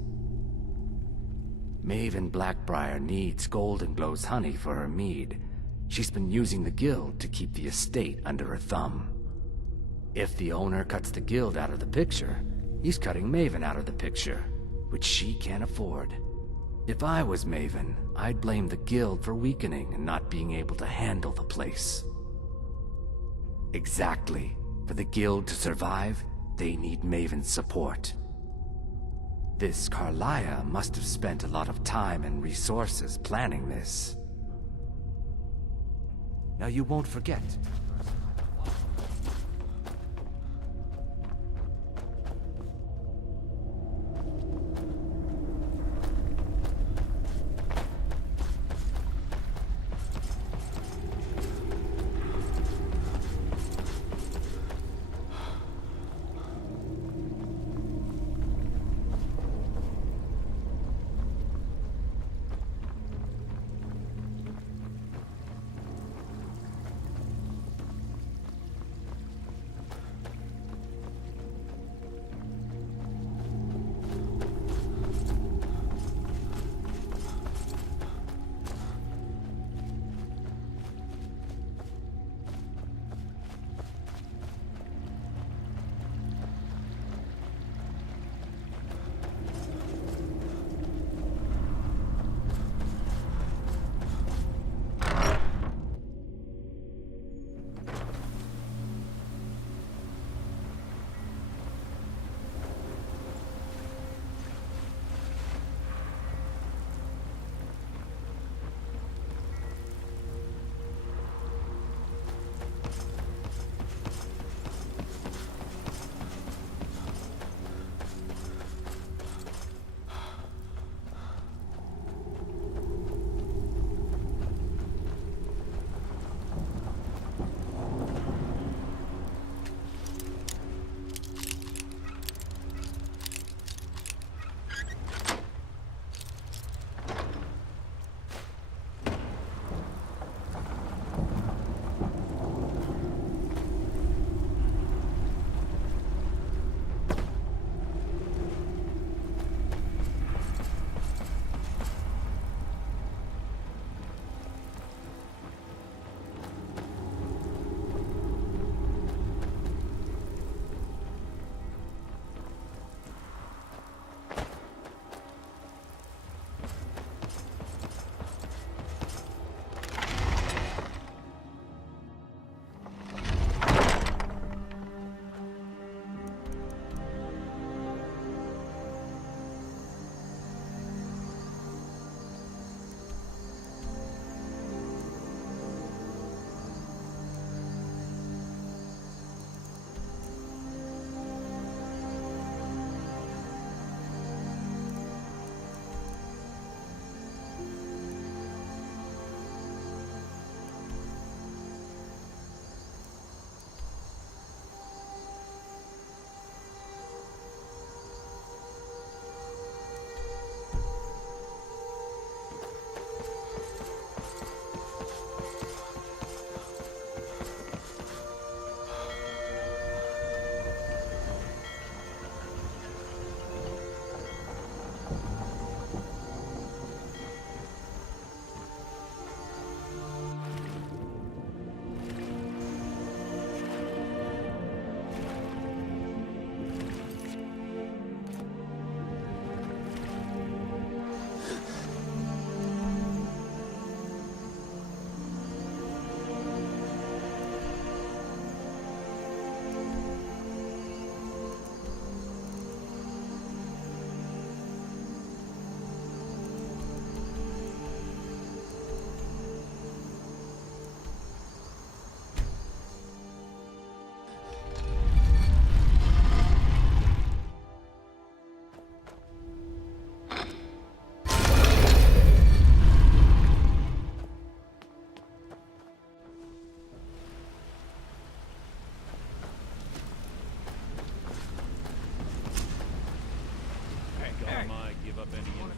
Maven Blackbriar needs Goldenglow's honey for her mead. She's been using the guild to keep the estate under her thumb. If the owner cuts the guild out of the picture, he's cutting Maven out of the picture, which she can't afford. If I was Maven, I'd blame the guild for weakening and not being able to handle the place. Exactly. For the guild to survive, they need Maven's support. This Karliah must have spent a lot of time and resources planning this. Now you won't forget.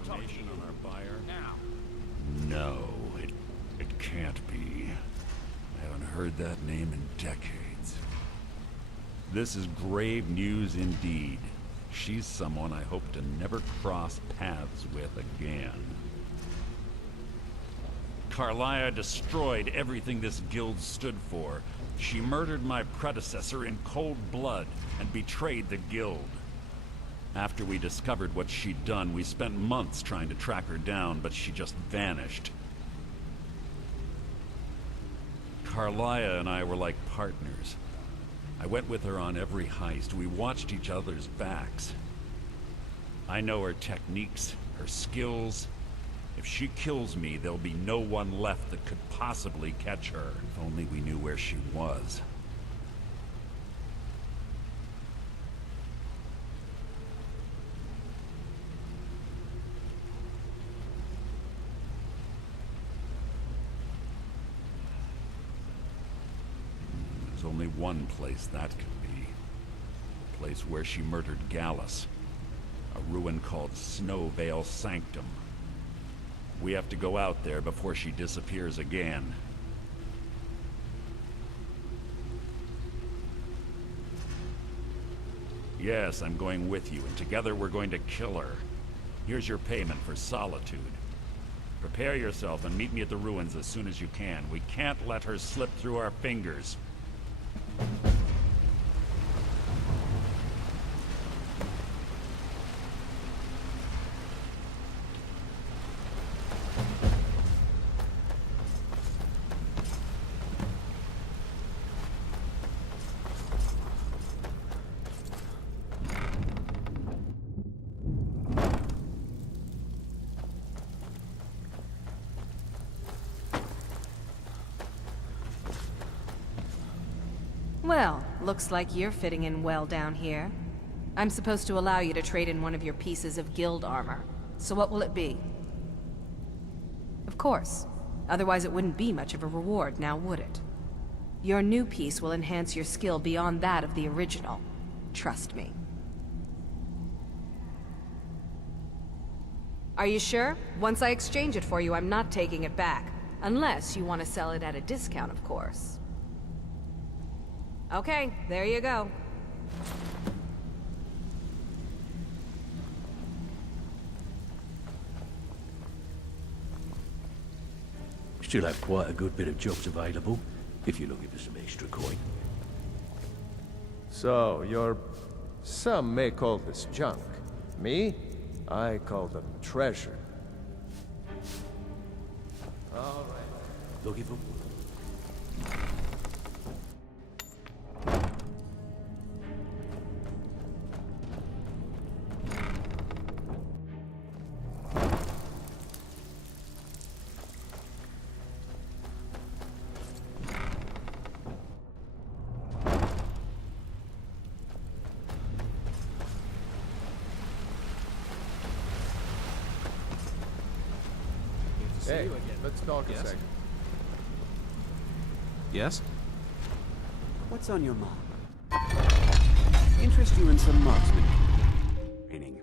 information on our buyer? No, it can't be. I haven't heard that name in decades. This is grave news indeed. She's someone I hope to never cross paths with again. Carlia destroyed everything this guild stood for. She murdered my predecessor in cold blood and betrayed the guild. After we discovered what she'd done, we spent months trying to track her down, but she just vanished. Carlia and I were like partners. I went with her on every heist. We watched each other's backs. I know her techniques, her skills. If she kills me, there'll be no one left that could possibly catch her. If only we knew where she was. There's only one place that could be. A place where she murdered Gallus. A ruin called Snowvale Sanctum. We have to go out there before she disappears again. Yes, I'm going with you, and together we're going to kill her. Here's your payment for solitude. Prepare yourself and meet me at the ruins as soon as you can. We can't let her slip through our fingers. Well, looks like you're fitting in well down here. I'm supposed to allow you to trade in one of your pieces of guild armor. So what will it be? Of course. Otherwise it wouldn't be much of a reward, now would it? Your new piece will enhance your skill beyond that of the original. Trust me. Are you sure? Once I exchange it for you, I'm not taking it back. Unless you want to sell it at a discount, of course. Okay, there you go. Still have quite a good bit of jobs available, if you're looking for some extra coin. So, some may call this junk. Me? I call them treasure. All right. Looking for... Hey, let's talk a second. Yes? What's on your mind? Interest you in some marksman training?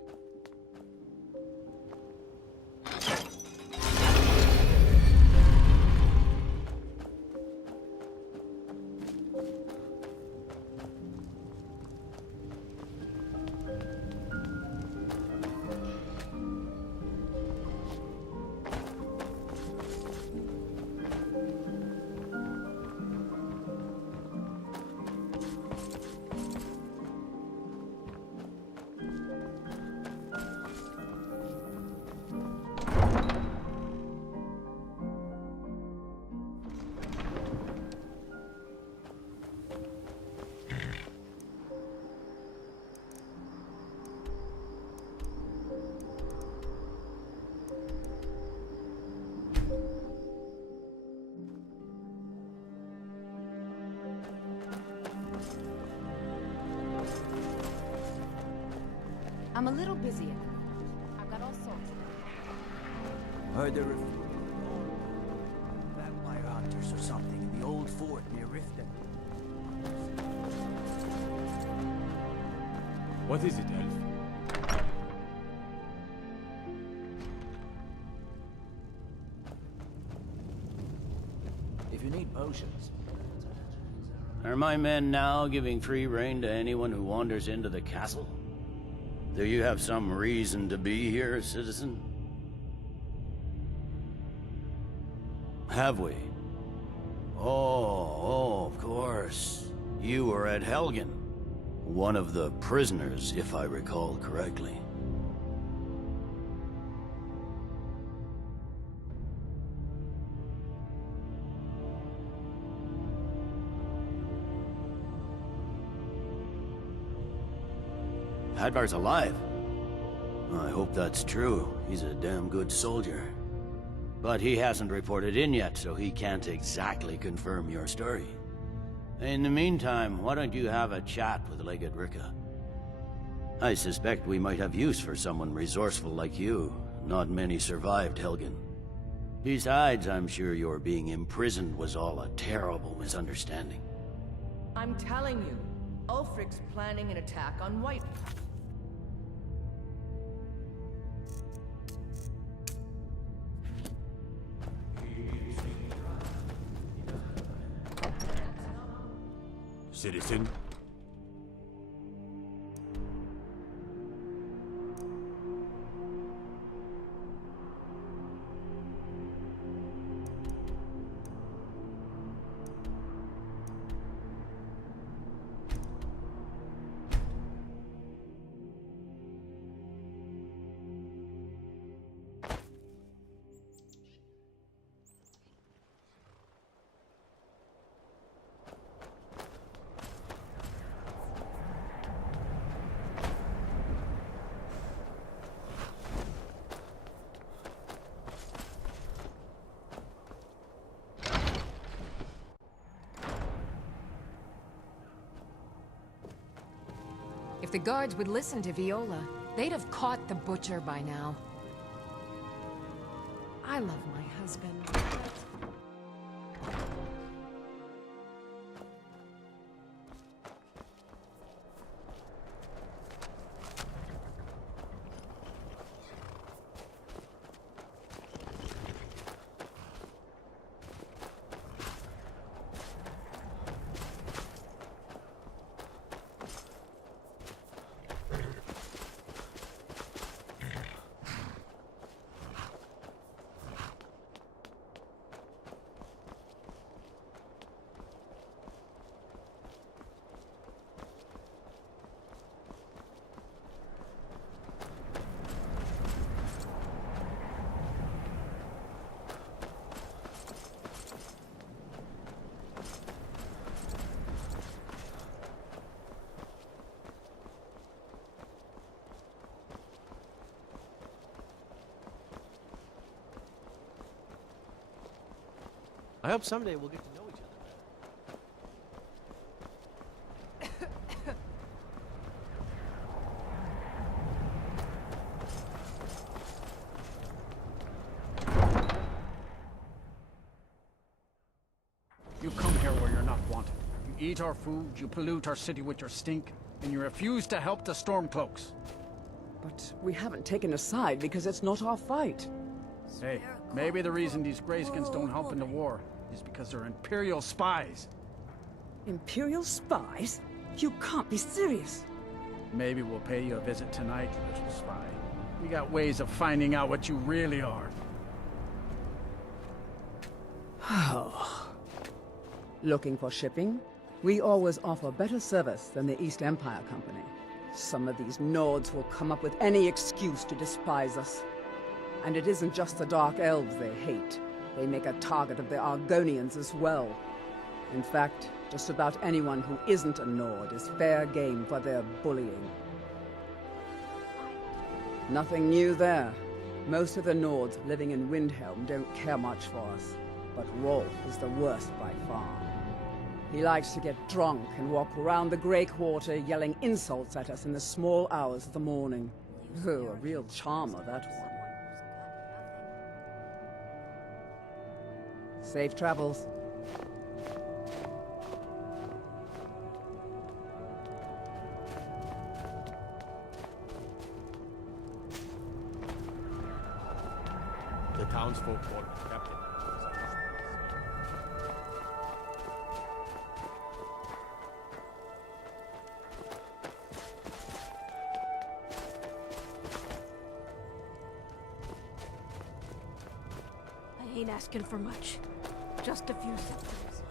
I'm a little busy at the moment. I've got all sorts of... Heard there were vampire hunters or something in the old fort near Riften. What is it, Elf? made potions. Are my men now giving free rein to anyone who wanders into the castle? Do you have some reason to be here, citizen? Have we? Oh, of course. You were at Helgen. One of the prisoners, if I recall correctly. Hadvar's alive. I hope that's true. He's a damn good soldier. But he hasn't reported in yet, so he can't exactly confirm your story. In the meantime, why don't you have a chat with Legate Ricka? I suspect we might have use for someone resourceful like you. Not many survived Helgen. Besides, I'm sure your being imprisoned was all a terrible misunderstanding. I'm telling you, Ulfric's planning an attack on White. Citizen? If the guards would listen to Viola, they'd have caught the butcher by now. I love my husband. I hope someday we'll get to know each other. You come here where you're not wanted. You eat our food, you pollute our city with your stink, and you refuse to help the Stormcloaks. But we haven't taken a side because it's not our fight. Hey, maybe the reason these Greyskins don't help in the war is because they're Imperial spies. Imperial spies? You can't be serious. Maybe we'll pay you a visit tonight, little spy. We got ways of finding out what you really are. Looking for shipping? We always offer better service than the East Empire Company. Some of these Nords will come up with any excuse to despise us. And it isn't just the Dark Elves they hate. They make a target of the Argonians as well. In fact, just about anyone who isn't a Nord is fair game for their bullying. Nothing new there. Most of the Nords living in Windhelm don't care much for us. But Rolf is the worst by far. He likes to get drunk and walk around the Grey Quarter yelling insults at us in the small hours of the morning. Oh, a real charmer, that one. Safe travels. The townsfolk call me captain. Ain't asking for much. Just a few seconds.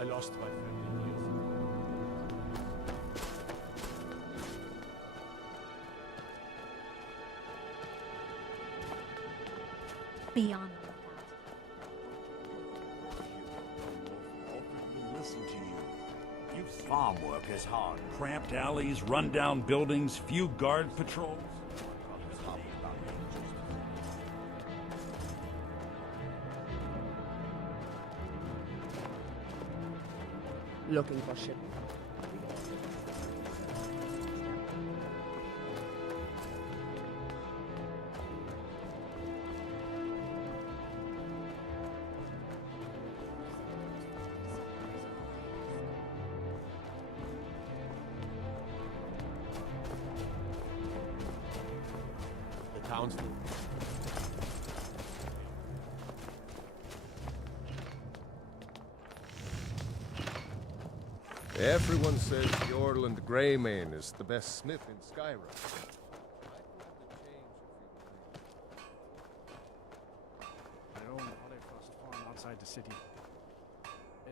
I lost my family years ago. Be on Will listen to you. You've seen Farm work is hard. cramped alleys, rundown buildings, few guard patrols. Looking for shipping. The townsfolk. Everyone says Jorland Greymane is the best smith in Skyrim. I own Hollyfrost farm outside the city.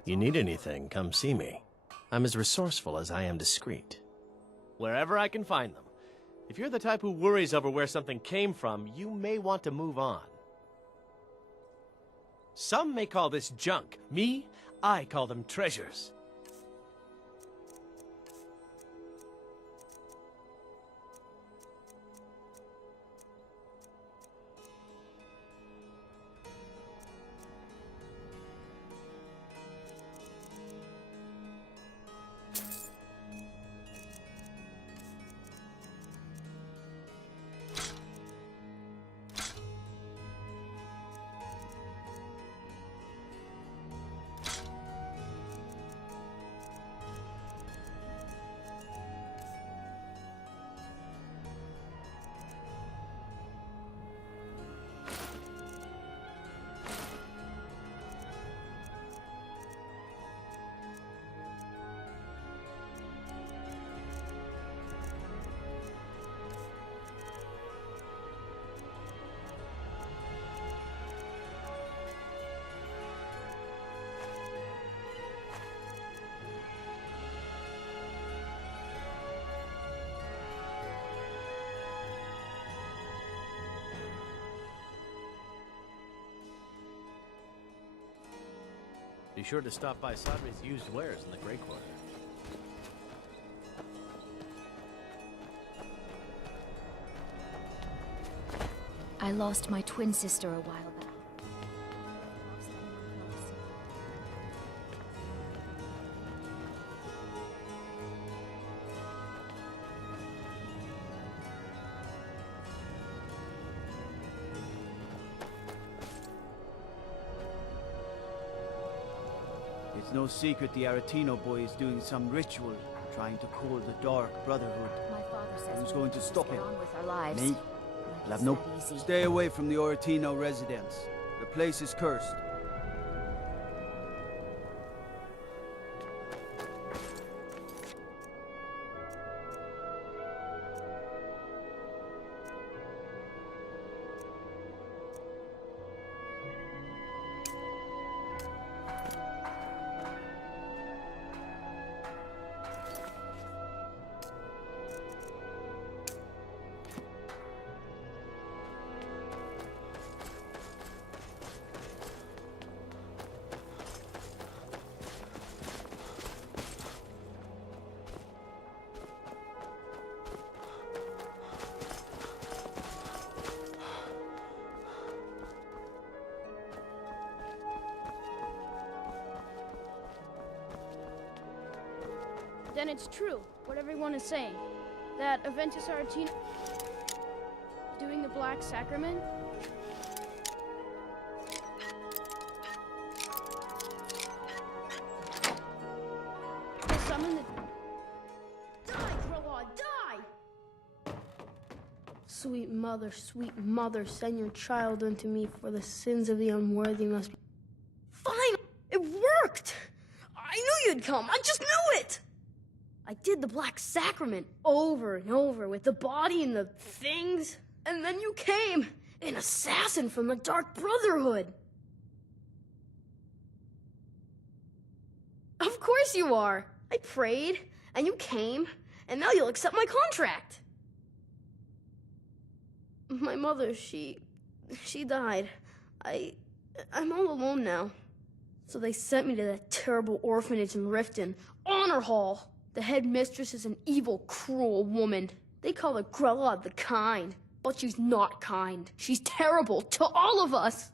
You need anything, come see me. I'm as resourceful as I am discreet. Wherever I can find them. If you're the type who worries over where something came from, you may want to move on. Some may call this junk. Me, I call them treasures. Be sure to stop by Sadri's used wares in the Grey Quarter. I lost my twin sister a while back. It's no secret the Aretino boy is doing some ritual, trying to call the Dark Brotherhood. My father says Who's we going need to just stop get him? on with our lives. Me? I'll have no... that easy. Stay away from the Aretino residence. The place is cursed. Then it's true, what everyone is saying. That Aventus Aretino doing the Black Sacrament? To summon the... Die, Krowad, die! sweet mother, send your child unto me, for the sins of the unworthy must be... Fine! It worked! I knew you'd come, I just knew it! I did the Black Sacrament over and over with the body and the things, and then you came, an assassin from the Dark Brotherhood. Of course you are. I prayed, and you came, and now you'll accept my contract. My mother, she died. I'm all alone now. So they sent me to that terrible orphanage in Riften, Honor Hall. The headmistress is an evil, cruel woman. They call her Grella the Kind, but she's not kind. She's terrible to all of us.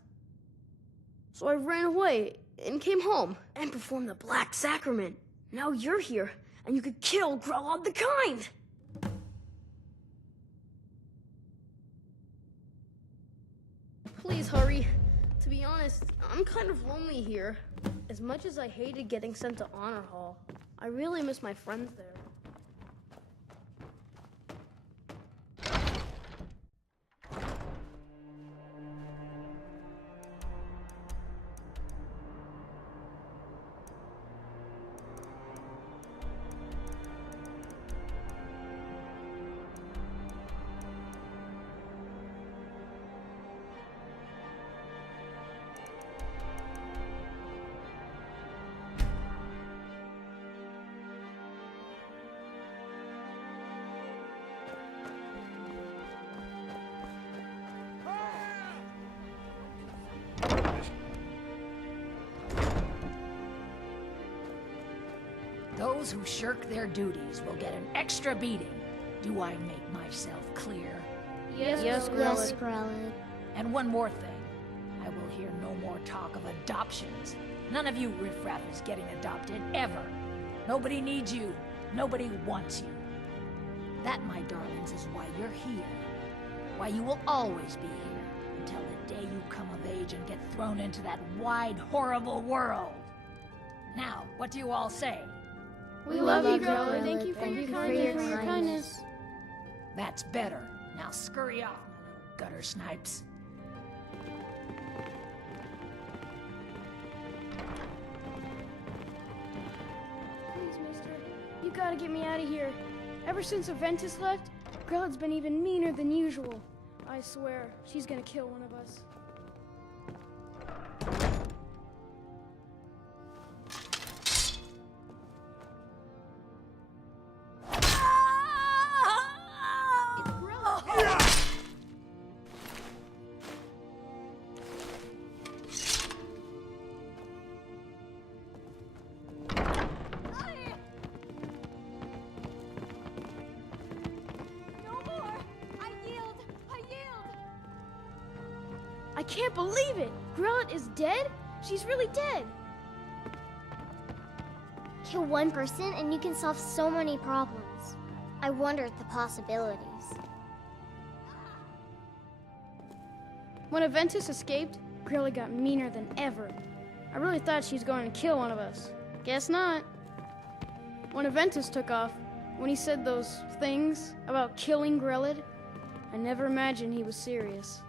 So I ran away and came home and performed the Black Sacrament. Now you're here, and you could kill Grella the Kind. Please hurry. To be honest, I'm kind of lonely here. As much as I hated getting sent to Honor Hall, I really miss my friends there. Those who shirk their duties will get an extra beating. Do I make myself clear? Yes, Grella. And one more thing. I will hear no more talk of adoptions. None of you riffraff is getting adopted, ever. Nobody needs you. Nobody wants you. That, my darlings, is why you're here. Why you will always be here, until the day you come of age and get thrown into that wide, horrible world. Now, what do you all say? We love you, Grella. Thank you for your kindness. That's better. Now scurry off, my little gutter snipes. Please, mister. You gotta get me out of here. Ever since Aventus left, Grella's been even meaner than usual. I swear, she's gonna kill one of us. I can't believe it! Grella is dead? She's really dead! Kill one person and you can solve so many problems. I wonder at the possibilities. When Aventus escaped, Grella got meaner than ever. I really thought she was going to kill one of us. Guess not. When Aventus took off, when he said those things about killing Grella, I never imagined he was serious.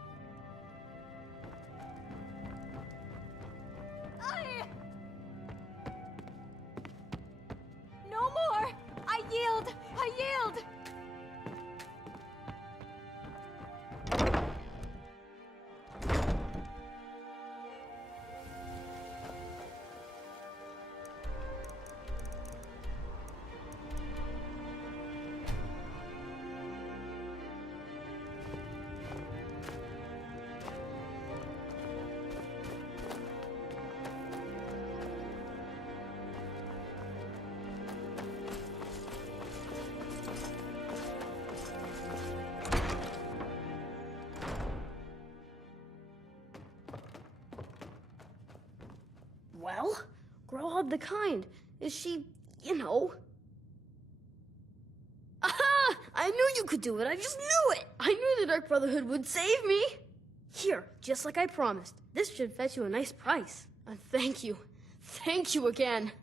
No more! I yield! I yield! Well, Grella the Kind. Is she, you know... Aha! I knew you could do it. I just knew it. I knew the Dark Brotherhood would save me. Here, just like I promised. This should fetch you a nice price. And thank you. Thank you again.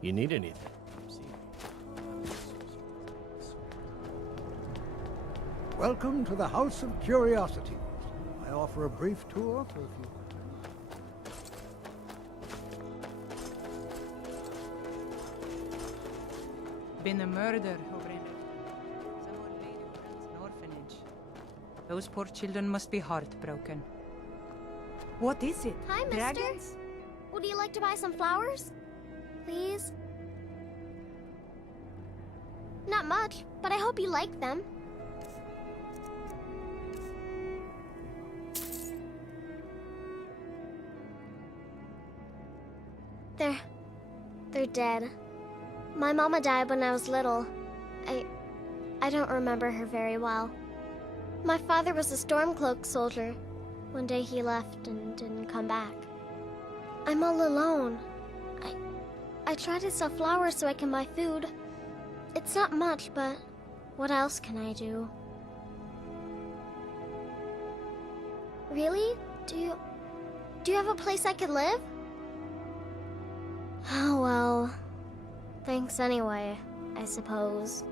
You need anything? Welcome to the House of Curiosities. I offer a brief tour for a few. Been a murder over in some old lady who runs an orphanage. Those poor children must be heartbroken. What is it? Hi, mister. Dragons? Would you like to buy some flowers? Please? Not much, but I hope you like them. They're dead. My mama died when I was little. I don't remember her very well. My father was a Stormcloak soldier. One day he left and didn't come back. I'm all alone. I try to sell flowers so I can buy food. It's not much, but what else can I do? Really? Do you have a place I could live? Oh, well, thanks anyway, I suppose.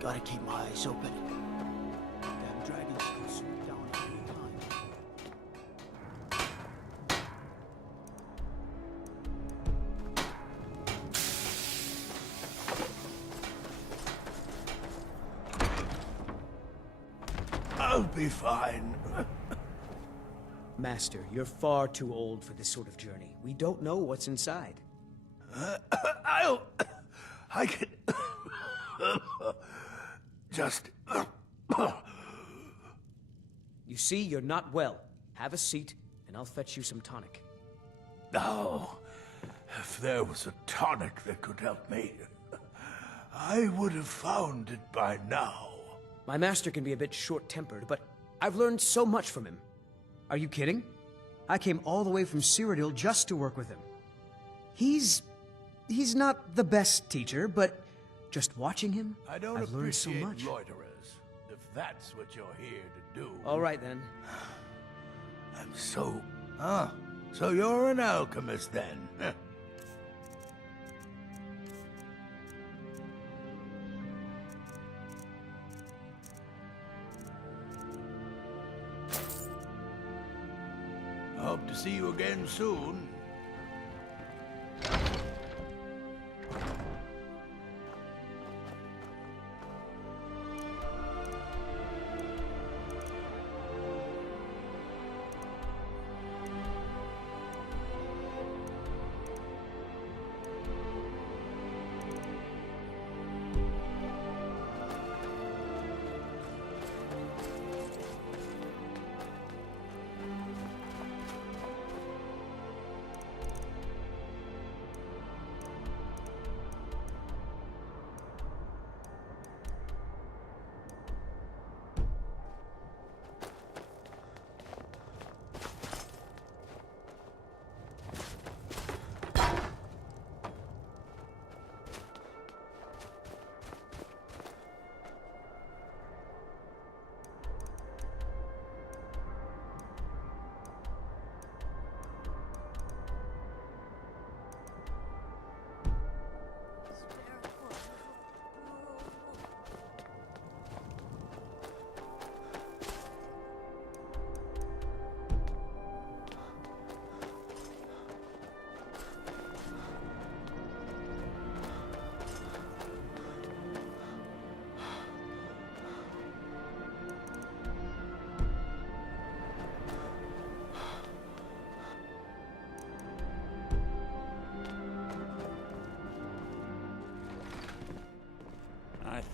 Gotta keep my eyes open. Damn dragons can swoop down at any time. I'll be fine. Master, you're far too old for this sort of journey. We don't know what's inside. I can... just... You see, you're not well. Have a seat, and I'll fetch you some tonic. Now, if there was a tonic that could help me, I would have found it by now. My master can be a bit short-tempered, but I've learned so much from him. Are you kidding? I came all the way from Cyrodiil just to work with him. He's not the best teacher, but just watching him, I don't I've learned so appreciate much. loiterers, if that's what you're here to do. All right, then. I'm so... so you're an alchemist, then? Hope to see you again soon.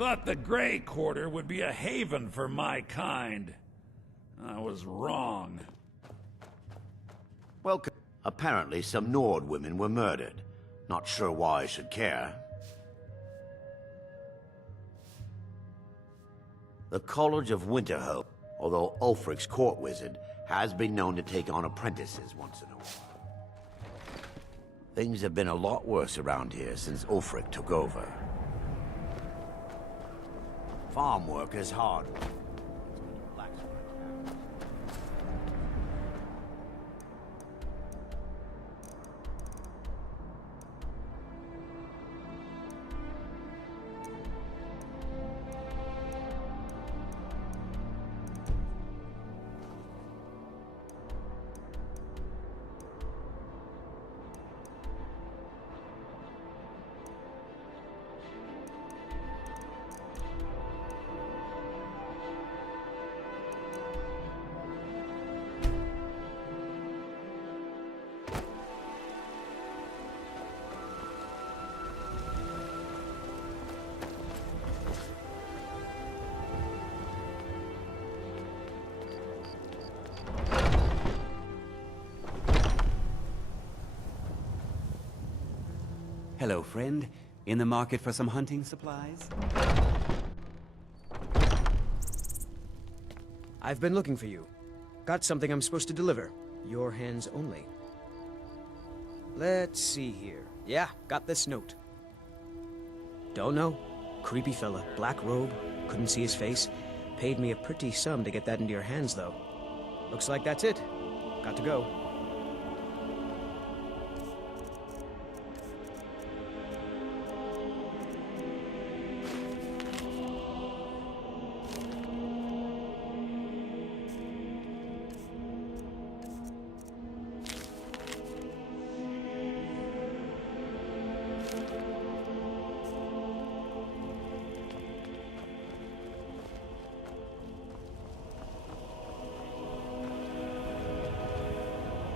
thought the Grey Quarter would be a haven for my kind. I was wrong. Well, apparently some Nord women were murdered. Not sure why I should care. The College of Winterhold, although Ulfric's court wizard, has been known to take on apprentices once in a while. Things have been a lot worse around here since Ulfric took over. Farm work is hard. Hello, friend. In the market for some hunting supplies? I've been looking for you. Got something I'm supposed to deliver. Your hands only. Let's see here. Yeah, got this note. Don't know. Creepy fella, black robe, couldn't see his face. Paid me a pretty sum to get that into your hands, though. Looks like that's it. Got to go.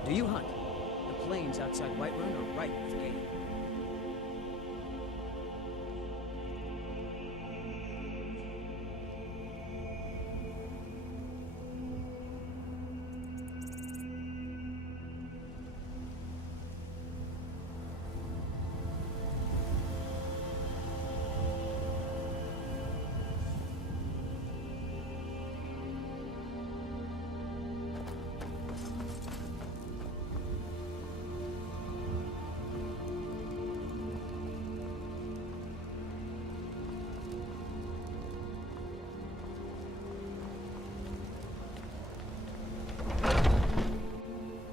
Do you hunt? The plains outside Whiterun are ripe with game.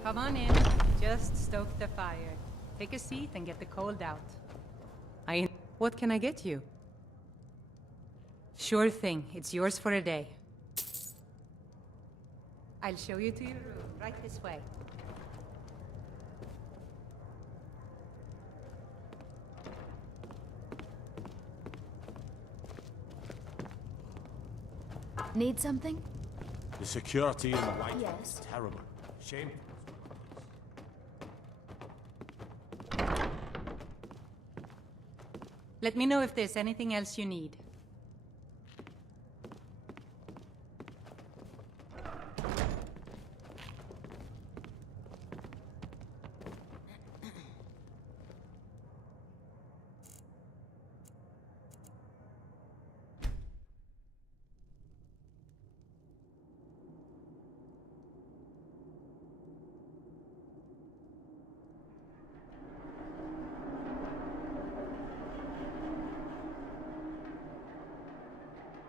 Come on in. Just stoke the fire. Take a seat and get the cold out. What can I get you? Sure thing. It's yours for a day. I'll show you to your room. Right this way. Need something? The security in White Yes. is terrible. Shameful. Let me know if there's anything else you need.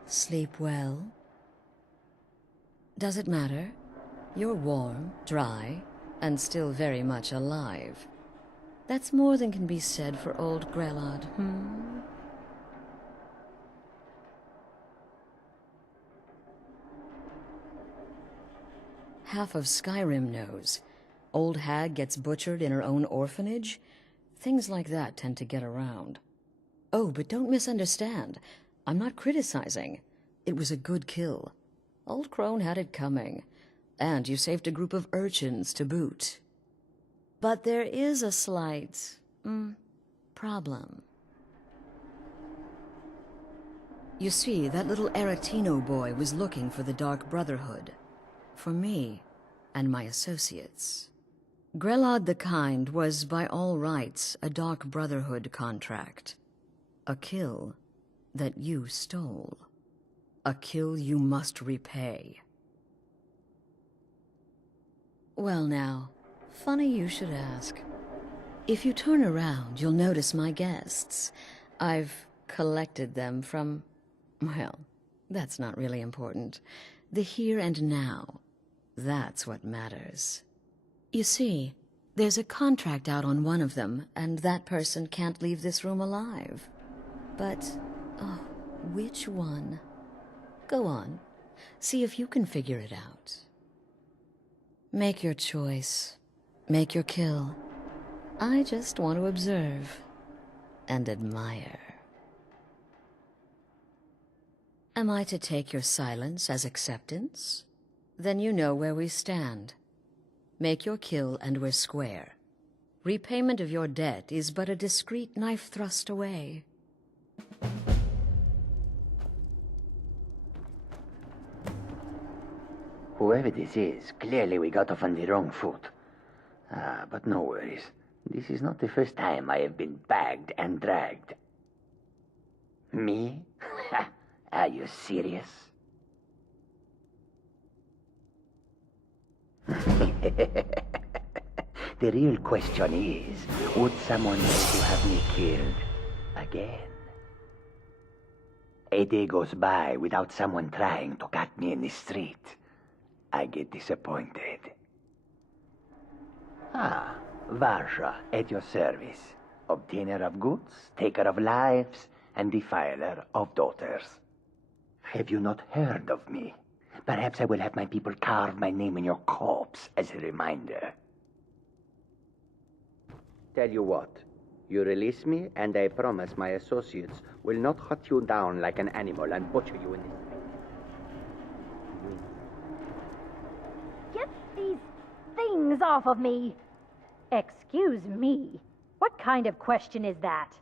Sleep well? Does it matter? You're warm, dry, and still very much alive. That's more than can be said for old Grelod, Half of Skyrim knows. Old hag gets butchered in her own orphanage. Things like that tend to get around. Oh, but don't misunderstand. I'm not criticizing. It was a good kill. Old Crone had it coming. And you saved a group of urchins to boot. But there is a slight, problem. You see, that little Aretino boy was looking for the Dark Brotherhood. For me and my associates. Grelod the Kind was, by all rights, a Dark Brotherhood contract. A kill that you stole. A kill you must repay. Well now, funny you should ask. If you turn around, you'll notice my guests. I've collected them from... well, that's not really important. The here and now. That's what matters. You see, there's a contract out on one of them, and that person can't leave this room alive. But, oh, which one? Go on. See if you can figure it out. Make your choice. Make your kill. I just want to observe and admire. Am I to take your silence as acceptance? Then you know where we stand. Make your kill and we're square. Repayment of your debt is but a discreet knife thrust away. Whoever this is, clearly we got off on the wrong foot. But no worries. This is not the first time I have been bagged and dragged. Me? Are you serious? The real question is, would someone like to have me killed again? A day goes by without someone trying to cut me in the street. I get disappointed. Varsha, at your service. Obtainer of goods, taker of lives, and defiler of daughters. Have you not heard of me? Perhaps I will have my people carve my name in your corpse as a reminder. Tell you what, you release me, and I promise my associates will not hunt you down like an animal and butcher you in the street. Get these things off of me! Excuse me, what kind of question is that?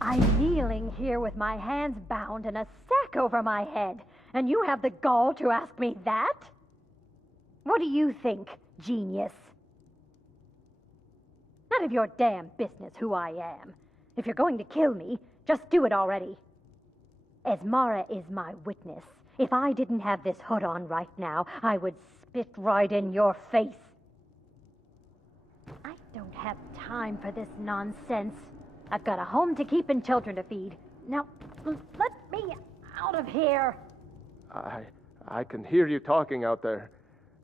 I'm kneeling here with my hands bound and a sack over my head, and you have the gall to ask me that? What do you think, genius? None of your damn business who I am. If you're going to kill me, just do it already. Esmara is my witness. If I didn't have this hood on right now, I would spit right in your face. I don't have time for this nonsense. I've got a home to keep and children to feed. Now, let me out of here. I can hear you talking out there.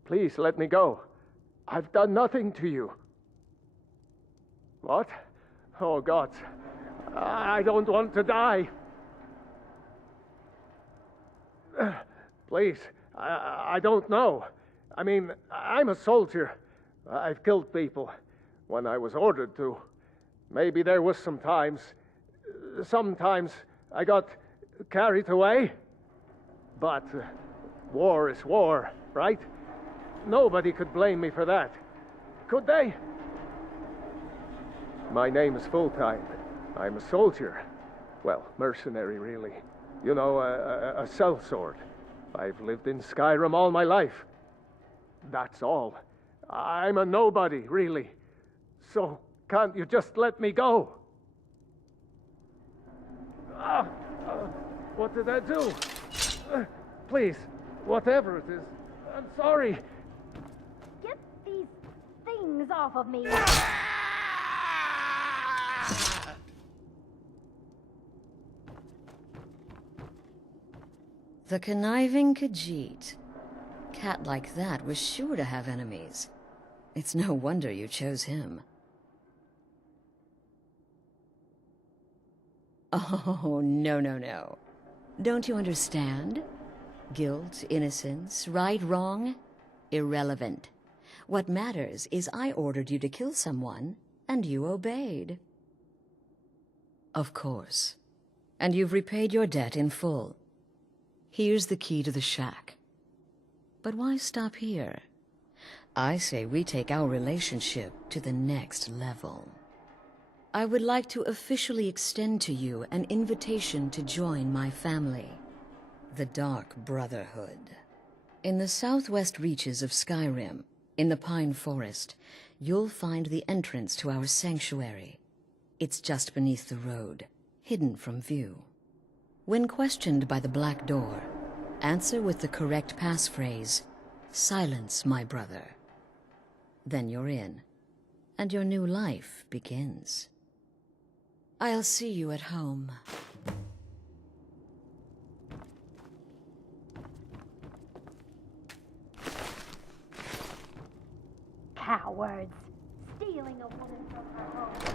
Please let me go. I've done nothing to you. What? Oh, God. I don't want to die. Please, I don't know. I mean, I'm a soldier. I've killed people when I was ordered to. Maybe there was sometimes I got carried away. But war is war, right? Nobody could blame me for that. Could they? My name is Full-Time. I'm a soldier. Well, mercenary, really. You know, a sellsword. I've lived in Skyrim all my life. That's all. I'm a nobody, really. So, can't you just let me go? What did I do? Please, whatever it is, I'm sorry. Get these things off of me. The conniving Khajiit. Cat like that was sure to have enemies. It's no wonder you chose him. Oh, no. Don't you understand? Guilt, innocence, right, wrong, irrelevant. What matters is I ordered you to kill someone, and you obeyed. Of course. And you've repaid your debt in full. Here's the key to the shack. But why stop here? I say we take our relationship to the next level. I would like to officially extend to you an invitation to join my family, the Dark Brotherhood. In the southwest reaches of Skyrim, in the Pine Forest, you'll find the entrance to our sanctuary. It's just beneath the road, hidden from view. When questioned by the Black Door, answer with the correct passphrase, "Silence, my brother." Then you're in, and your new life begins. I'll see you at home. Cowards! Stealing a woman from her home.